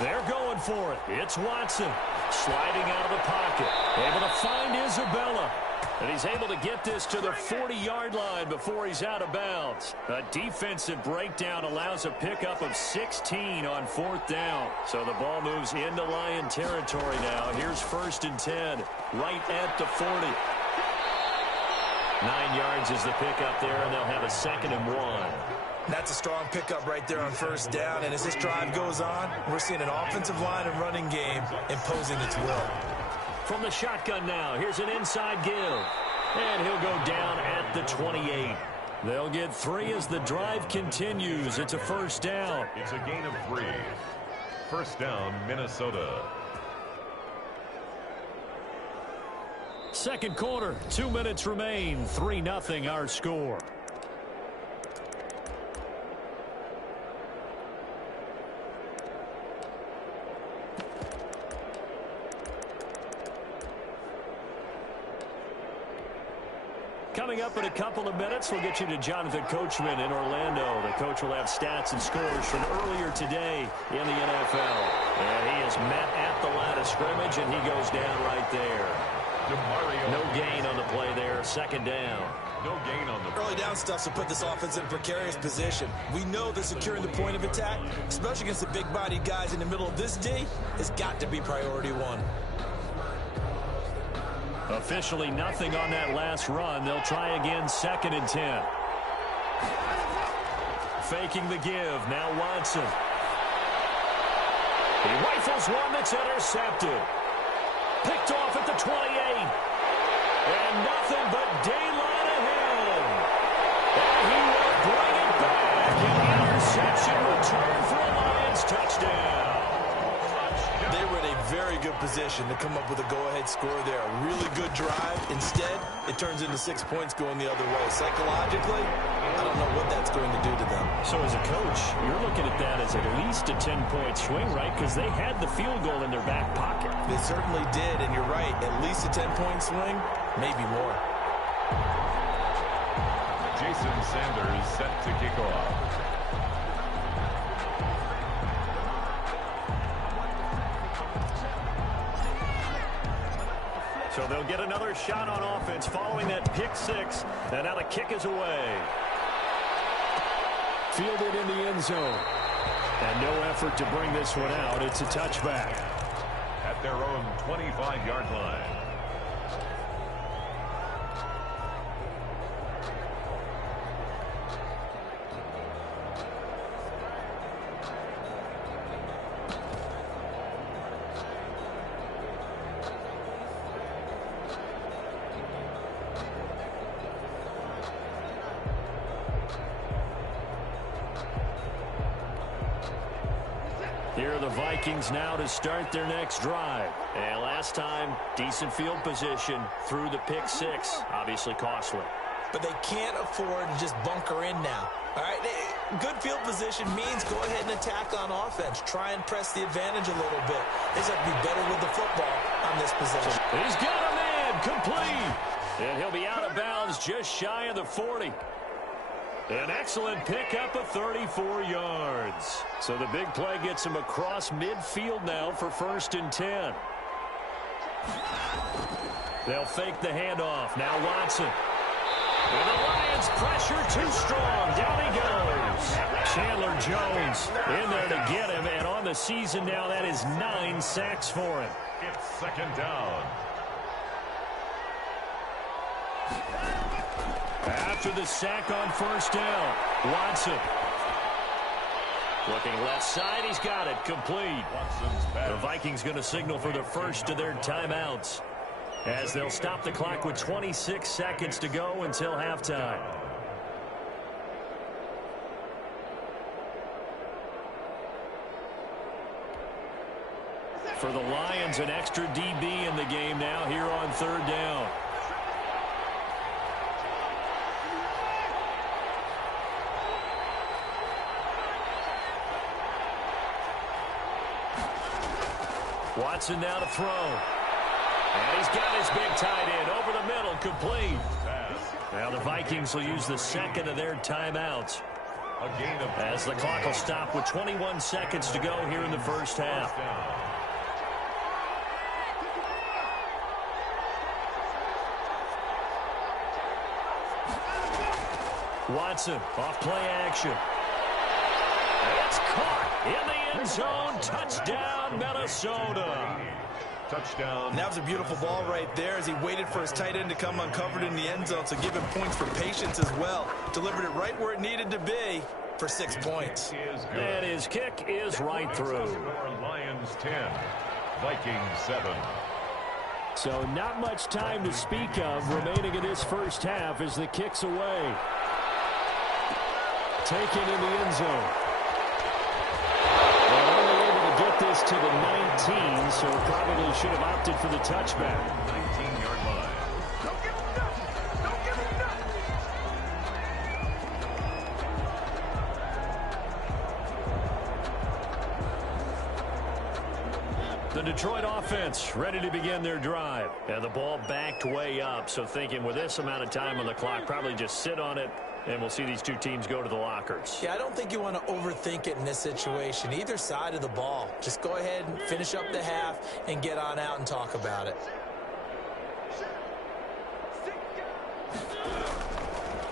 They're going for it. It's Watson sliding out of the pocket. Able to find Isabella. And he's able to get this to the 40-yard line before he's out of bounds. A defensive breakdown allows a pickup of 16 on 4th down. So the ball moves into Lion territory now. Here's 1st and 10, right at the 40. 9 yards is the pickup there, and they'll have a 2nd and 1. That's a strong pickup right there on 1st down. And as this drive goes on, we're seeing an offensive line and running game imposing its will. From the shotgun now, here's an inside give. And he'll go down at the 28. They'll get 3 as the drive continues. It's a 1st down. It's a gain of 3. 1st down, Minnesota. 2nd quarter, 2 minutes remain. 3-0 our score. Coming up in a couple of minutes, we'll get you to Jonathan Coachman in Orlando. The coach will have stats and scores from earlier today in the NFL. And he is met at the line of scrimmage, and he goes down right there. No gain on the play there. 2nd down. No gain on the early down stuff to put this offense in a precarious position. We know that securing the point of attack, especially against the big-bodied guys in the middle of this D, has got to be priority 1. Officially nothing on that last run. They'll try again, 2nd and 10. Faking the give. Now Watson. He rifles one that's intercepted. Picked off at the 28. And nothing but daylight ahead. And he will bring it back. An interception return for a Lions touchdown. They were in a very good position to come up with a go-ahead score there. A really good drive. Instead, it turns into 6 points going the other way. Psychologically, I don't know what that's going to do to them. So as a coach, you're looking at that as at least a 10-point swing, right? Because they had the field goal in their back pocket. They certainly did, and you're right. At least a 10-point swing, maybe more. Jason Sanders set to kick off. So they'll get another shot on offense following that pick 6. And now the kick is away. Fielded in the end zone. And no effort to bring this one out. It's a touchback. At their own 25-yard line. Here are the Vikings now to start their next drive. And last time, decent field position through the pick 6. Obviously costly. But they can't afford to just bunker in now. All right, good field position means go ahead and attack on offense. Try and press the advantage a little bit. They just have to be better with the football on this possession. He's got a man, complete. And he'll be out of bounds just shy of the 40. An excellent pickup of 34 yards. So the big play gets him across midfield now for 1st and 10. They'll fake the handoff. Now Watson. And the Lions pressure too strong. Down he goes. Chandler Jones in there to get him. And on the season now, that is 9 sacks for him. It's 2nd down. After the sack on 1st down, Watson. Looking left side, he's got it. Complete. The Vikings going to signal for the first of their timeouts, as they'll stop the clock with 26 seconds to go until halftime. For the Lions, an extra DB in the game now here on third down. Watson now to throw. And he's got his big tight end over the middle, complete. Now the Vikings will use the second of their timeouts, as the clock will stop with 21 seconds to go here in the first half. Watson off play action. It's caught in the end zone. Touchdown, Minnesota. Touchdown. That was a beautiful ball right there as he waited for his tight end to come uncovered in the end zone, so give him points for patience as well. Delivered it right where it needed to be for 6 points. And his kick is right through. Lions 10, Vikings 7. So not much time to speak of remaining in this first half as the kick's away. Taken in the end zone. And only able to get this to the 19, so probably should have opted for the touchback. 19-yard line. Don't give him nothing. Don't give him nothing. The Detroit offense ready to begin their drive. And the ball backed way up, so thinking with this amount of time on the clock, probably just sit on it, and we'll see these two teams go to the lockers. Yeah, I don't think you want to overthink it in this situation. Either side of the ball. Just go ahead and finish up the half and get on out and talk about it.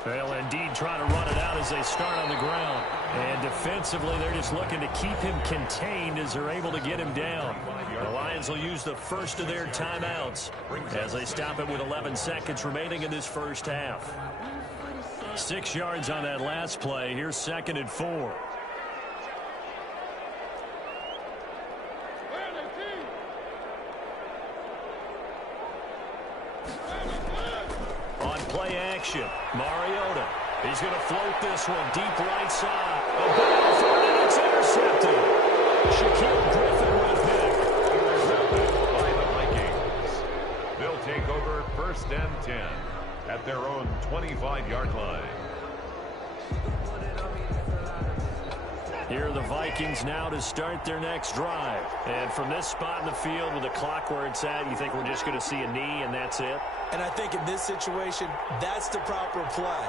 They'll indeed try to run it out as they start on the ground. And defensively, they're just looking to keep him contained as they're able to get him down. The Lions will use the first of their timeouts as they stop it with 11 seconds remaining in this first half. 6 yards on that last play. Here's 2nd and 4. On play action, Mariota. He's going to float this one deep right side. A ball for it, and it's intercepted. Shaquille Griffin with it. Intercepted by the Vikings. They'll take over 1st and 10 at their own 25-yard line. Here are the Vikings now to start their next drive. And from this spot in the field with the clock where it's at, you think we're just going to see a knee and that's it? And I think in this situation, that's the proper play.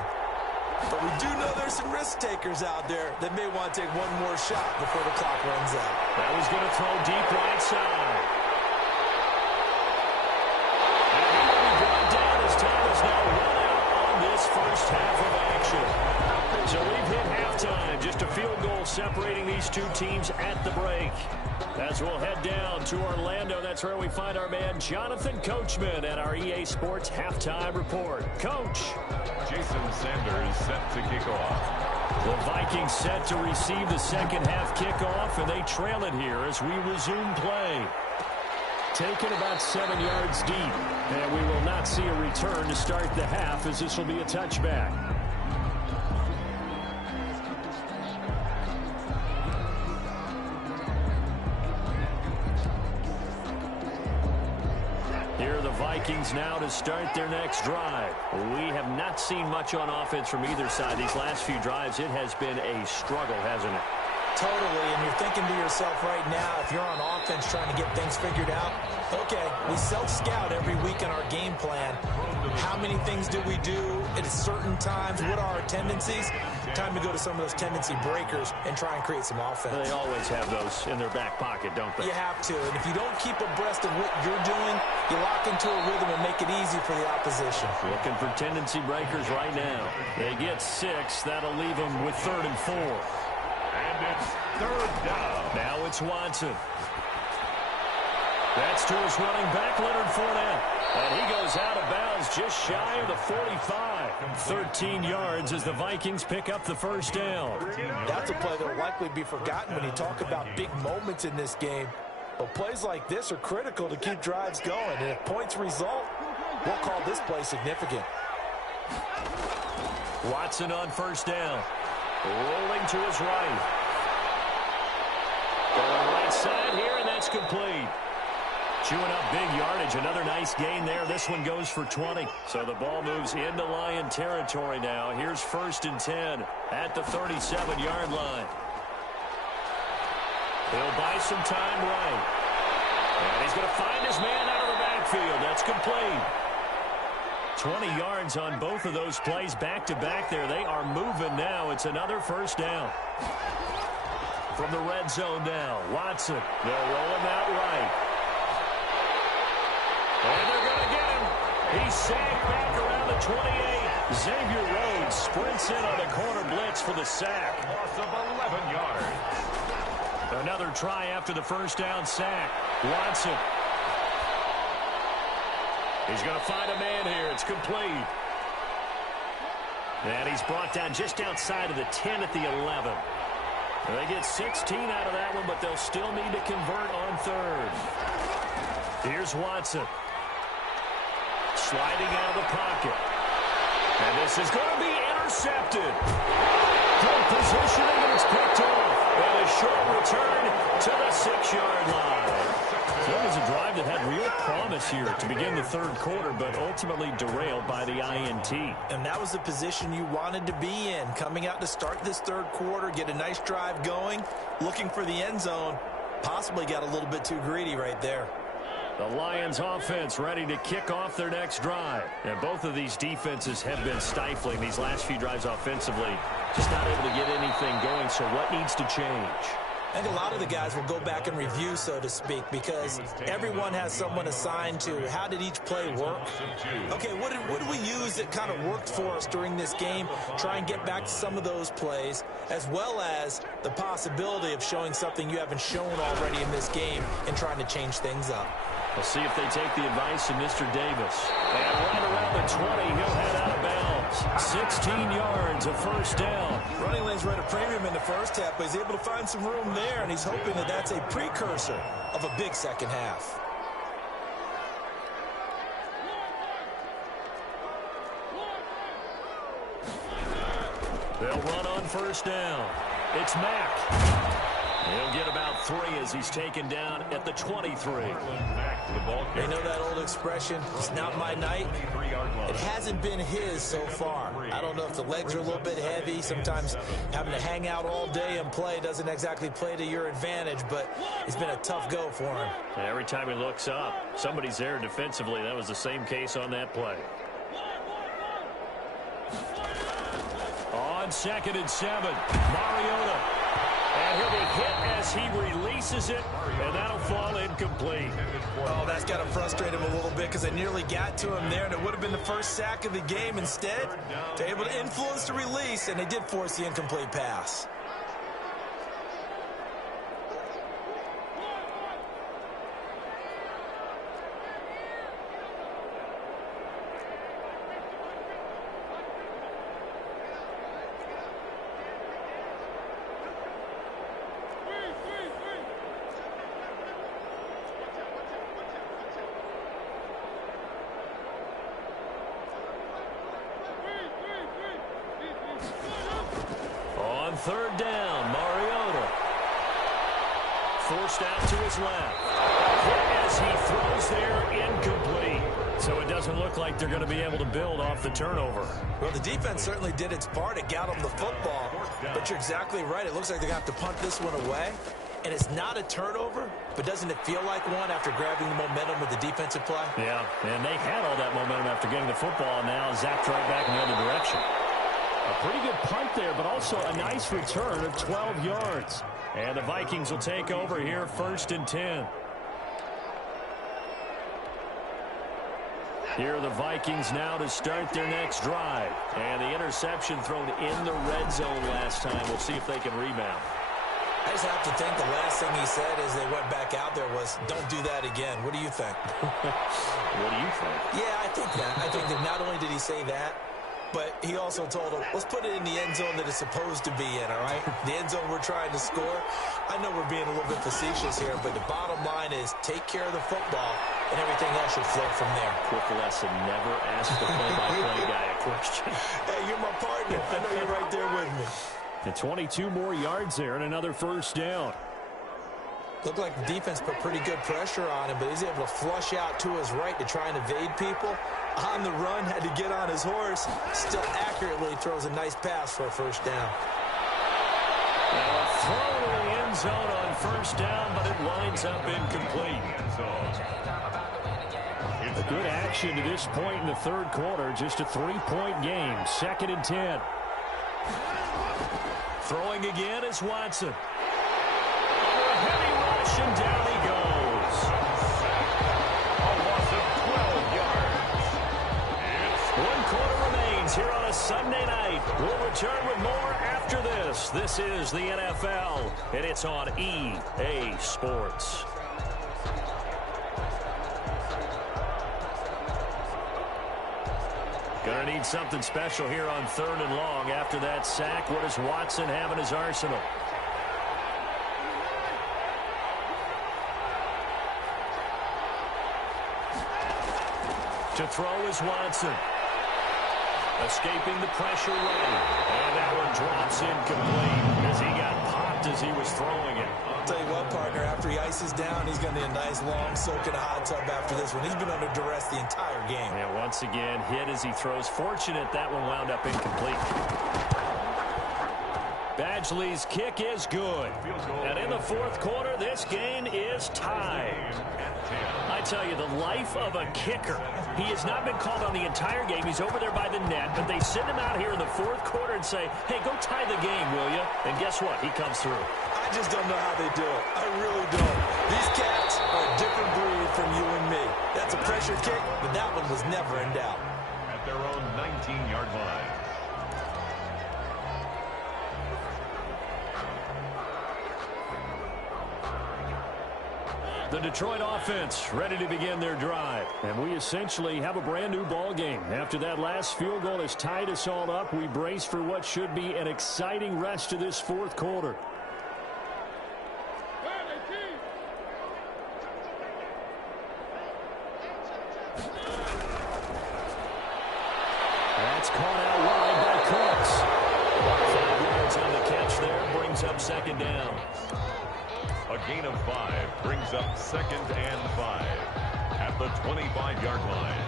But we do know there's some risk takers out there that may want to take one more shot before the clock runs out. That was going to throw deep right side. And he will be brought down as time is now run out on this first half of action. So we've hit halftime. Just a field goal separating these two teams at the break. As we'll head down to Orlando, that's where we find our man Jonathan Coachman at our EA Sports Halftime Report. Coach. Jason Sanders set to kick off. The Vikings set to receive the second half kickoff, and they trail it here as we resume play. Taken about 7 yards deep, and we will not see a return to start the half as this will be a touchback. Here are the Vikings now to start their next drive. We have not seen much on offense from either side. These last few drives, it has been a struggle, hasn't it? Totally, and you're thinking to yourself right now, if you're on offense trying to get things figured out, okay, we self-scout every week in our game plan. How many things do we do at certain times? What are our tendencies? Time to go to some of those tendency breakers and try and create some offense. They always have those in their back pocket, don't they? You have to, and if you don't keep abreast of what you're doing, you lock into a rhythm and make it easy for the opposition. Looking for tendency breakers right now. They get 6. That'll leave them with 3rd and 4. And it's 3rd down. Now it's Watson. That's to his running back, Leonard Fournette. And he goes out of bounds just shy of the 45. 13 yards as the Vikings pick up the first down. That's a play that will likely be forgotten when you talk about big moments in this game. But plays like this are critical to keep drives going. And if points result, we'll call this play significant. Watson on first down. Rolling to his right. Going right side here, and that's complete. Chewing up big yardage. Another nice gain there. This one goes for 20. So the ball moves into Lion territory now. Here's 1st and 10 at the 37-yard line. He'll buy some time right. And he's going to find his man out of the backfield. That's complete. 20 yards on both of those plays back-to-back there. They are moving now. It's another first down. From the red zone now, Watson. They'll roll him out right. And they're going to get him. He's sagged back around the 28. Xavier Rhodes sprints in on the corner blitz for the sack. Loss of 11 yards. Another try after the first down sack. Watson. He's going to find a man here. It's complete. And he's brought down just outside of the 10 at the 11. They get 16 out of that one, but they'll still need to convert on third. Here's Watson. Sliding out of the pocket. And this is going to be intercepted. Good positioning, and it's picked off. And a short return to the 6-yard line. So it was a drive that had real promise here to begin the third quarter, but ultimately derailed by the INT. And that was the position you wanted to be in. Coming out to start this third quarter, get a nice drive going, looking for the end zone. Possibly got a little bit too greedy right there. The Lions offense ready to kick off their next drive. And both of these defenses have been stifling these last few drives offensively. Just not able to get anything going, so what needs to change? I think a lot of the guys will go back and review, so to speak, because everyone has someone assigned to how did each play work. Okay, what did we use that kind of worked for us during this game? Try and get back to some of those plays, as well as the possibility of showing something you haven't shown already in this game and trying to change things up. We'll see if they take the advice of Mr. Davis. And right around the 20, he'll head out of bounds. 16 yards, a first down. Running lanes were at a premium in the first half, but he's able to find some room there, and he's hoping that that's a precursor of a big second half. They'll run on first down. It's Mack. He'll get about 3 as he's taken down at the 23. You know that old expression, it's not my night? It hasn't been his so far. I don't know if the legs are a little bit heavy. Sometimes having to hang out all day and play doesn't exactly play to your advantage, but it's been a tough go for him. Every time he looks up, somebody's there defensively. That was the same case on that play. On 2nd and 7, Mariota. And he'll be hit as he releases it, and that'll fall incomplete. Oh, that's got to frustrate him a little bit because they nearly got to him there, and it would have been the first sack of the game. Instead, they're able to influence the release, and they did force the incomplete pass. Third down, Mariota. Forced out to his left. Hit as he throws there, incomplete. So it doesn't look like they're going to be able to build off the turnover. Well, the defense certainly did its part. It got them the football. But you're exactly right. It looks like they're going to have to punt this one away. And it's not a turnover, but doesn't it feel like one after grabbing the momentum with the defensive play? Yeah, and they had all that momentum after getting the football, and now zapped right back in the other direction. A pretty good punt there, but also a nice return of 12 yards. And the Vikings will take over here, 1st and 10. Here are the Vikings now to start their next drive. And the interception thrown in the red zone last time. We'll see if they can rebound. I just have to think the last thing he said as they went back out there was, don't do that again. What do you think? What do you think? Yeah, I think that. I think that not only did he say that, but he also told him, let's put it in the end zone that it's supposed to be in, all right? The end zone we're trying to score. I know we're being a little bit facetious here, but the bottom line is take care of the football, and everything else should flow from there. Quick lesson, never ask the play-by-play guy a question. Hey, you're my partner. I know you're right there with me. And 22 more yards there and another first down. Looked like the defense put pretty good pressure on him, but he's able to flush out to his right to try and evade people. On the run, had to get on his horse. Still accurately throws a nice pass for a first down. Now a throw to the end zone on first down, but it winds up incomplete. A good action to this point in the third quarter. Just a 3-point game. 2nd and 10. Throwing again is Watson. Under a heavy rush, and down he goes. A loss of 12 yards. 1 quarter remains here on a Sunday night. We'll return with more after this. This is the NFL, and it's on EA Sports. Gonna need something special here on 3rd and long. After that sack, what does Watson have in his arsenal? To throw is Watson. Escaping the pressure run. And that one drops incomplete as he got popped as he was throwing it. I'll tell you what, partner, after he ices down, he's going to need a nice long soak in a hot tub after this one. He's been under duress the entire game. And once again, hit as he throws. Fortunate that one wound up incomplete. Badgley's kick is good. And in the 4th quarter, this game is tied. I tell you, the life of a kicker. He has not been called on the entire game. He's over there by the net, but they send him out here in the 4th quarter and say, hey, go tie the game, will you? And guess what? He comes through. I just don't know how they do it. I really don't. These cats are a different breed from you and me. That's a pressure kick, but that one was never in doubt. At their own 19-yard line. The Detroit offense ready to begin their drive. And we essentially have a brand new ball game. After that last field goal has tied us all up, we brace for what should be an exciting rest to this 4th quarter. That's caught out wide by Cooks. 5 yards on the catch there, brings up 2nd down. A gain of 5 brings up 2nd and 5 at the 25-yard line.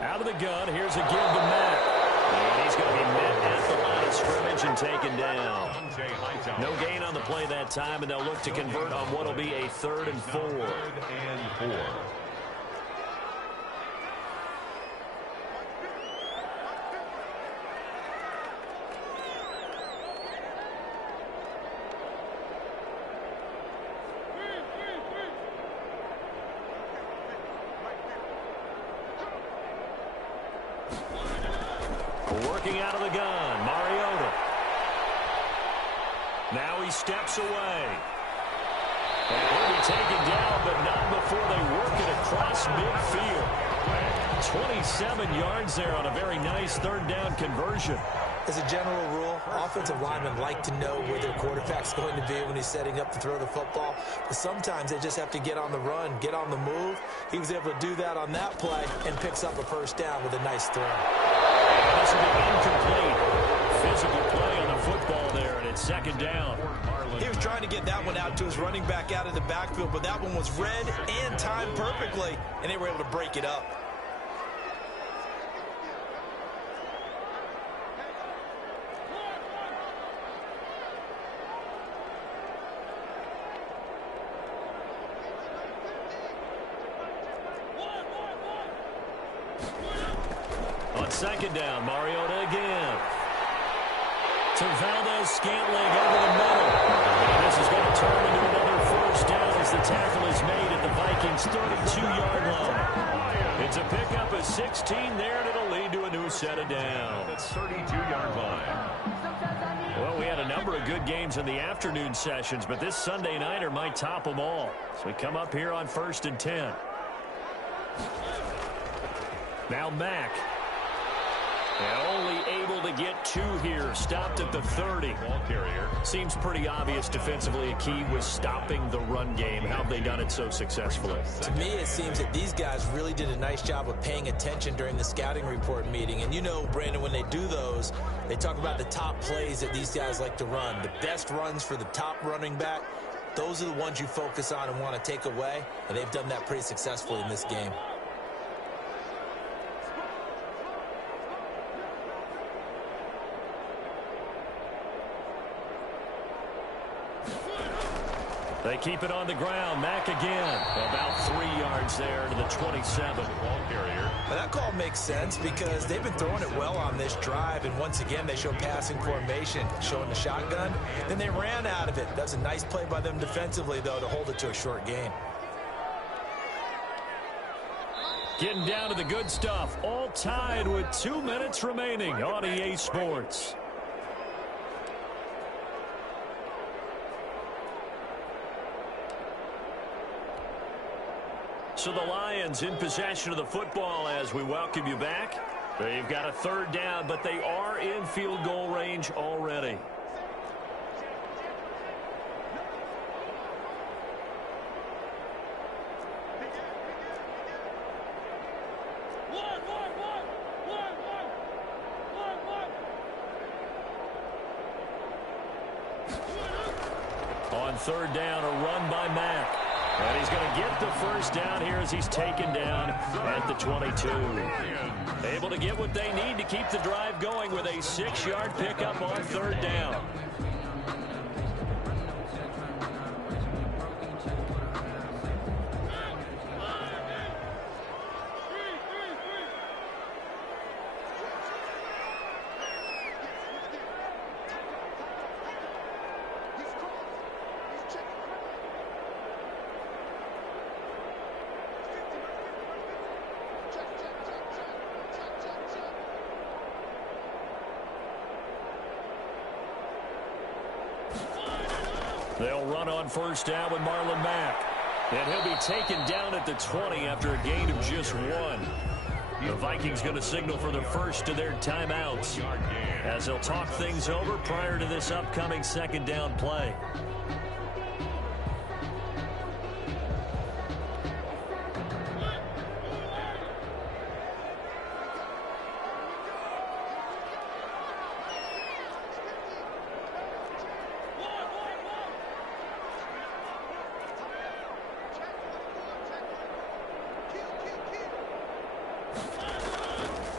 Out of the gun, here's a give to Matt. And he's going to be met at the line of scrimmage and taken down. No gain on the play that time, and they'll look to convert on what will be a 3rd and 4. 3rd and 4. Working out of the gun, Mariota. Now he steps away. And he'll be taken down, but not before they work it across midfield. 27 yards there on a very nice 3rd down conversion. As a general rule, offensive linemen like to know where their quarterback's going to be when he's setting up to throw the football. But sometimes they just have to get on the run, get on the move. He was able to do that on that play and picks up a first down with a nice throw. This will be incomplete. Physical play on the football there, and it's 2nd down. He was trying to get that one out to his running back out of the backfield, but that one was read and timed perfectly, and they were able to break it up. On 2nd down, Mariota again. To Valdez-Scantling over the middle. And this is going to turn into another 1st First down as the tackle is made at the Vikings' 32-yard line. It's a pickup of 16 there, and it'll lead to a new set of downs. 32-yard line. Well, we had a number of good games in the afternoon sessions, but this Sunday nighter might top them all. So we come up here on 1st and 10. Now Mack. And only able to get 2 here. Stopped at the 30. Ball carrier. Seems pretty obvious defensively a key was stopping the run game. How have they done it so successfully? To me, it seems that these guys really did a nice job of paying attention during the scouting report meeting. And you know, Brandon, when they do those, they talk about the top plays that these guys like to run. The best runs for the top running back, those are the ones you focus on and want to take away. And they've done that pretty successfully in this game. They keep it on the ground. Mack again. About 3 yards there to the 27. Ball carrier. Well, that call makes sense because they've been throwing it well on this drive, and once again they show passing formation, showing the shotgun. Then they ran out of it. That's a nice play by them defensively, though, to hold it to a short gain. Getting down to the good stuff. All tied with 2 minutes remaining on EA Sports. So the Lions in possession of the football as we welcome you back. They've got a 3rd down, but they are in field goal range already. On 3rd down, a run by Mack. And he's going to get the 1st down here as he's taken down at the 22. Able to get what they need to keep the drive going with a 6-yard pickup on 3rd down. They'll run on 1st down with Marlon Mack. And he'll be taken down at the 20 after a gain of just 1. The Vikings going to signal for the first of their timeouts as they'll talk things over prior to this upcoming 2nd down play.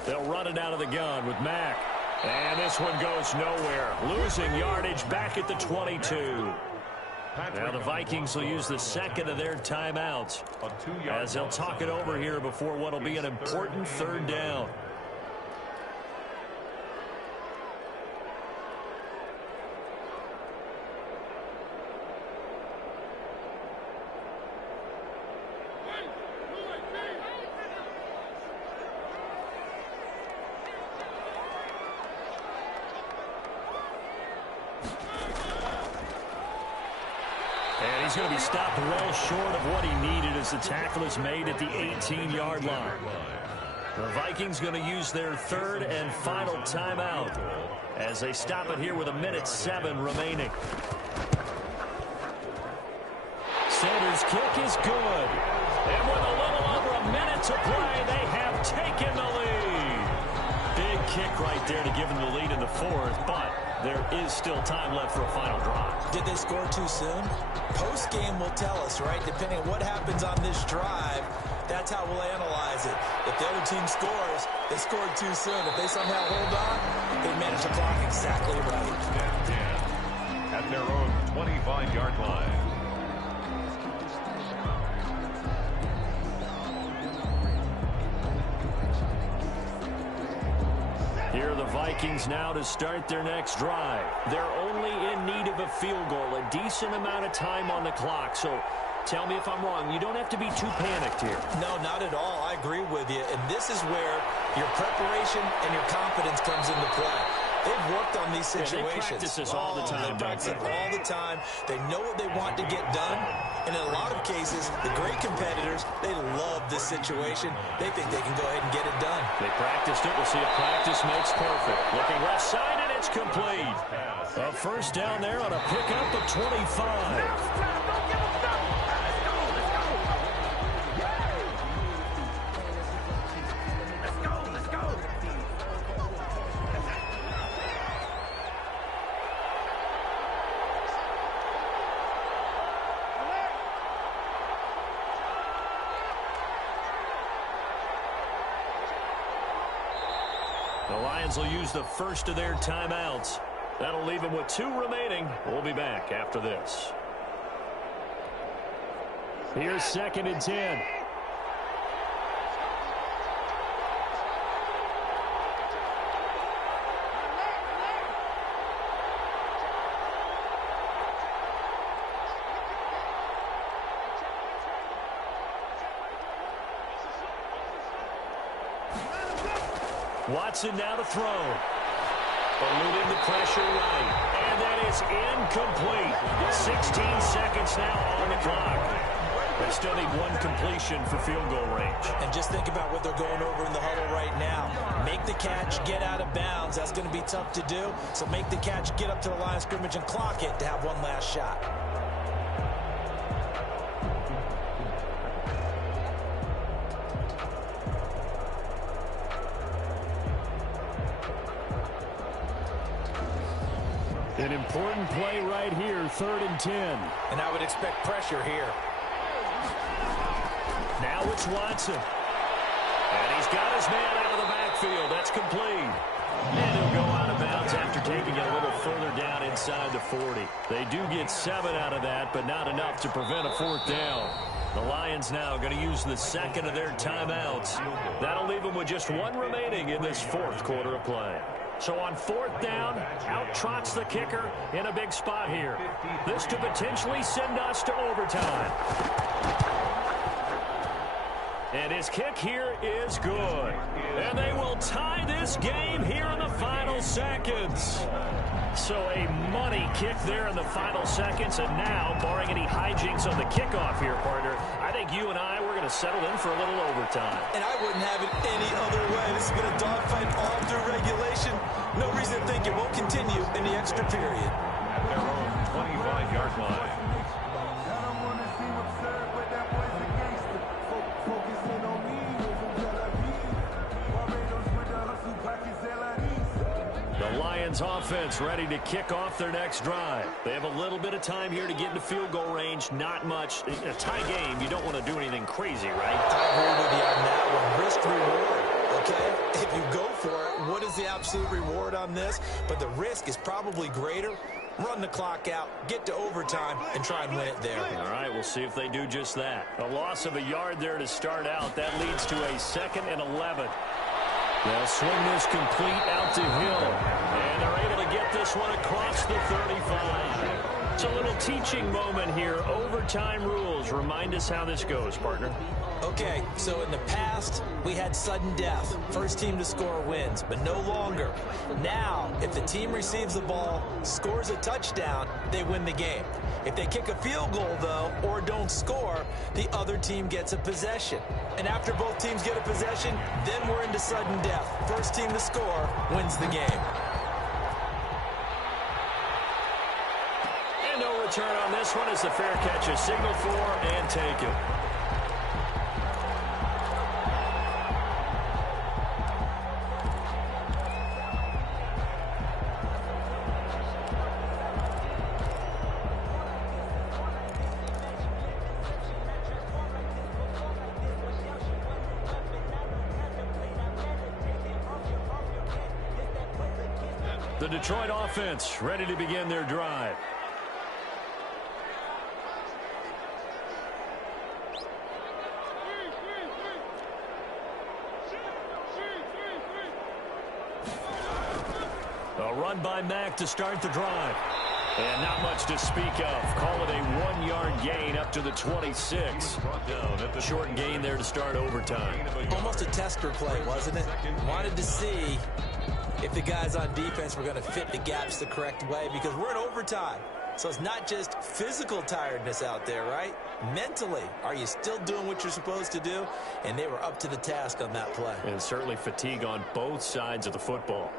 They'll run it out of the gun with Mack. And this one goes nowhere. Losing yardage back at the 22. Now the Vikings will use the 2nd of their timeouts as they'll talk it over here before what will be an important 3rd down. And he's going to be stopped well short of what he needed as the tackle is made at the 18-yard line. The Vikings going to use their 3rd and final timeout as they stop it here with 1:07 remaining. Sanders' kick is good. And with a little over a minute to play, they have taken the lead. Big kick right there to give them the lead in the 4th, but there is still time left for a final drive. Did they score too soon? Post-game will tell us, right? Depending on what happens on this drive, that's how we'll analyze it. If the other team scores, they scored too soon. If they somehow hold on, they manage the clock exactly right. At their own 25-yard line. Here are the Vikings now to start their next drive. They're only in need of a field goal, a decent amount of time on the clock. So tell me if I'm wrong. You don't have to be too panicked here. No, not at all. I agree with you. And this is where your preparation and your confidence comes into play. They've worked on these situations. They practice this all the time. They practice it all the time. They know what they want to get done. And in a lot of cases, the great competitors, they love this situation. They think they can go ahead and get it done. They practiced it. We'll see if practice makes perfect. Looking left side, and it's complete. A first down there on a pickup of 25. The Lions will use the first of their timeouts. That'll leave them with 2 remaining. We'll be back after this. Here's 2nd and 10. Watson now to throw. Eluding the pressure right. And that is incomplete. 16 seconds now on the clock. They still need 1 completion for field goal range. And just think about what they're going over in the huddle right now. Make the catch, get out of bounds. That's going to be tough to do. So make the catch, get up to the line of scrimmage, and clock it to have one last shot. An important play right here, 3rd and 10. And I would expect pressure here. Now it's Watson. And he's got his man out of the backfield. That's complete. And he'll go out of bounds after taking it a little further down inside the 40. They do get 7 out of that, but not enough to prevent a 4th down. The Lions now going to use the 2nd of their timeouts. That'll leave them with just 1 remaining in this 4th quarter of play. So on 4th down, out trots the kicker in a big spot here. This could potentially send us to overtime. And his kick here is good. And they will tie this game here in the final seconds. So a money kick there in the final seconds. And now, barring any hijinks on the kickoff here, partner, I think you and I, we're going to settle in for a little overtime. And I wouldn't have it any other way. This has been a dogfight all through regulation. No reason to think it won't continue in the extra period. At their own 25-yard line. The Lions offense ready to kick off their next drive. They have a little bit of time here to get into field goal range. Not much. In a tie game, you don't want to do anything crazy, right? I agree with you on that one. Risk reward, okay? If you go for it, what is the absolute reward on this? But the risk is probably greater. Run the clock out, get to overtime, and try and win it there. All right, we'll see if they do just that. A loss of a yard there to start out. That leads to a 2nd and 11. They'll swing this complete out to Hill. And they're able to get this one across the 35. It's a little teaching moment here. Overtime rules. Remind us how this goes, partner. Okay, so in the past, we had sudden death. First team to score wins, but no longer. Now, if the team receives the ball, scores a touchdown, they win the game. If they kick a field goal, though, or don't score, the other team gets a possession. And after both teams get a possession, then we're into sudden death. First team to score wins the game. And no return on this one as the fair catch is signaled for and taken. The Detroit offense ready to begin their drive. A run run by Mack to start the drive. And not much to speak of. Call it a 1-yard gain up to the 26. Short gain there to start overtime. Almost a tester play, wasn't it? Wanted to see if the guys on defense were going to fit the gaps the correct way, because we're in overtime. So it's not just physical tiredness out there, right? Mentally, are you still doing what you're supposed to do? And they were up to the task on that play. And certainly fatigue on both sides of the football.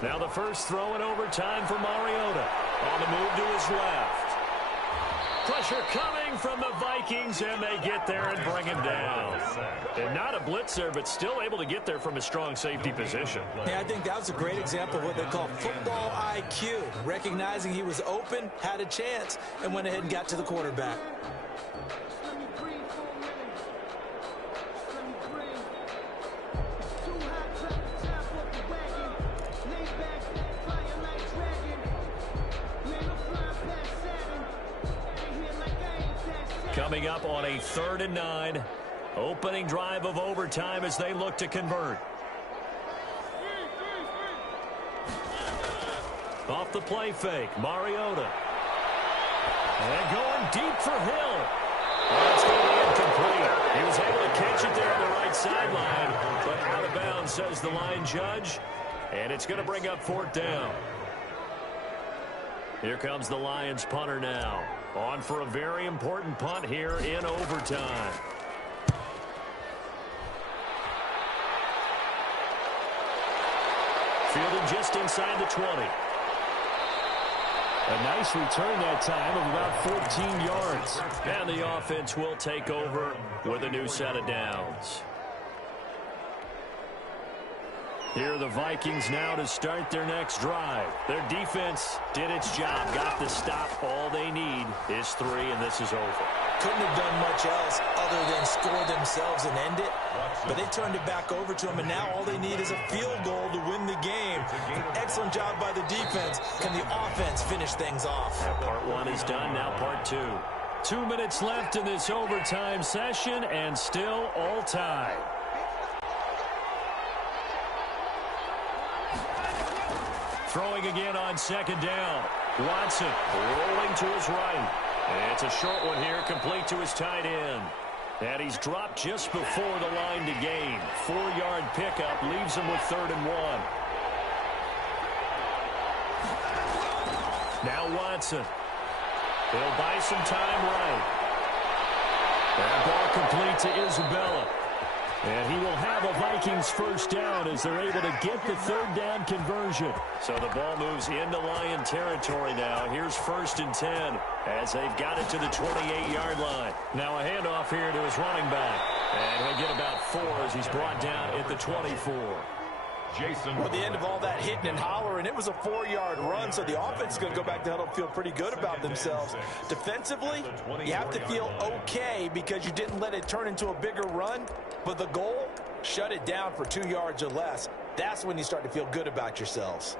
Now the first throw in overtime for Mariota. On the move to his left. Pressure coming from the Vikings, and they get there and bring him down. And not a blitzer, but still able to get there from a strong safety position. Yeah, I think that was a great example of what they call football IQ. Recognizing he was open, had a chance, and went ahead and got to the quarterback. Coming up on a 3rd and 9. Opening drive of overtime as they look to convert. Off the play fake, Mariota. And going deep for Hill. Oh, it's going to be incomplete. He was able to catch it there on the right sideline, but out of bounds, says the line judge. And it's going to bring up 4th down. Here comes the Lions punter now. On for a very important punt here in overtime. Fielded just inside the 20. A nice return that time of about 14 yards. And the offense will take over with a new set of downs. Here are the Vikings now to start their next drive. Their defense did its job, got the stop. All they need is 3, and this is over. Couldn't have done much else other than score themselves and end it. But they turned it back over to them, and now all they need is a field goal to win the game. Excellent job by the defense. Can the offense finish things off? Yeah, part 1 is done, now part 2. 2 minutes left in this overtime session, and still all tied. Throwing again on 2nd down. Watson rolling to his right. And it's a short one here, complete to his tight end. And he's dropped just before the line to gain. 4-yard pickup leaves him with 3rd and 1. Now Watson. He'll buy some time right. That ball complete to Isabella. And he will have a Vikings 1st down as they're able to get the 3rd down conversion. So the ball moves into Lion territory now. Here's 1st and 10 as they've got it to the 28-yard line. Now a handoff here to his running back. And he'll get about 4 as he's brought down at the 24. With the end of all that hitting and hollering, it was a 4-yard run, so the offense is going to go back to huddle and feel pretty good about themselves. Defensively, you have to feel okay because you didn't let it turn into a bigger run, but the goal, shut it down for 2 yards or less. That's when you start to feel good about yourselves.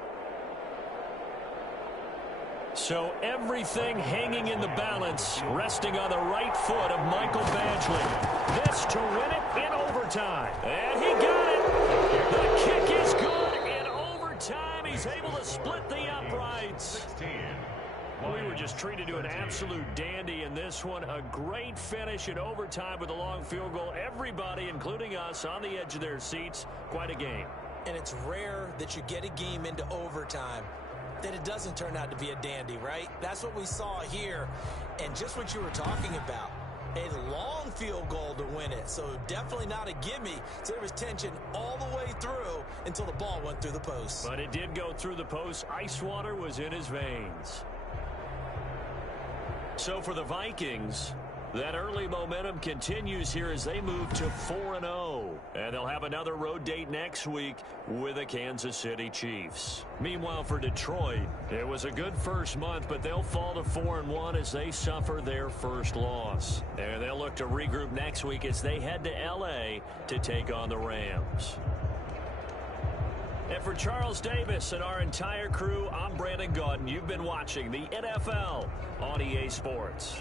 So everything hanging in the balance, resting on the right foot of Michael Badgley. This to win it in overtime. And he got it. The kick is good in overtime. He's able to split the uprights. We were just treated to an absolute dandy in this one. A great finish in overtime with a long field goal. Everybody, including us, on the edge of their seats. Quite a game. And it's rare that you get a game into overtime that it doesn't turn out to be a dandy, right? That's what we saw here. And just what you were talking about. A long field goal to win it, so definitely not a gimme. So there was tension all the way through until the ball went through the post. But it did go through the post. Ice water was in his veins. So for the Vikings, that early momentum continues here as they move to 4-0. And they'll have another road date next week with the Kansas City Chiefs. Meanwhile, for Detroit, it was a good first month, but they'll fall to 4-1 as they suffer their first loss. And they'll look to regroup next week as they head to L.A. to take on the Rams. And for Charles Davis and our entire crew, I'm Brandon Gaudin. You've been watching the NFL on EA Sports.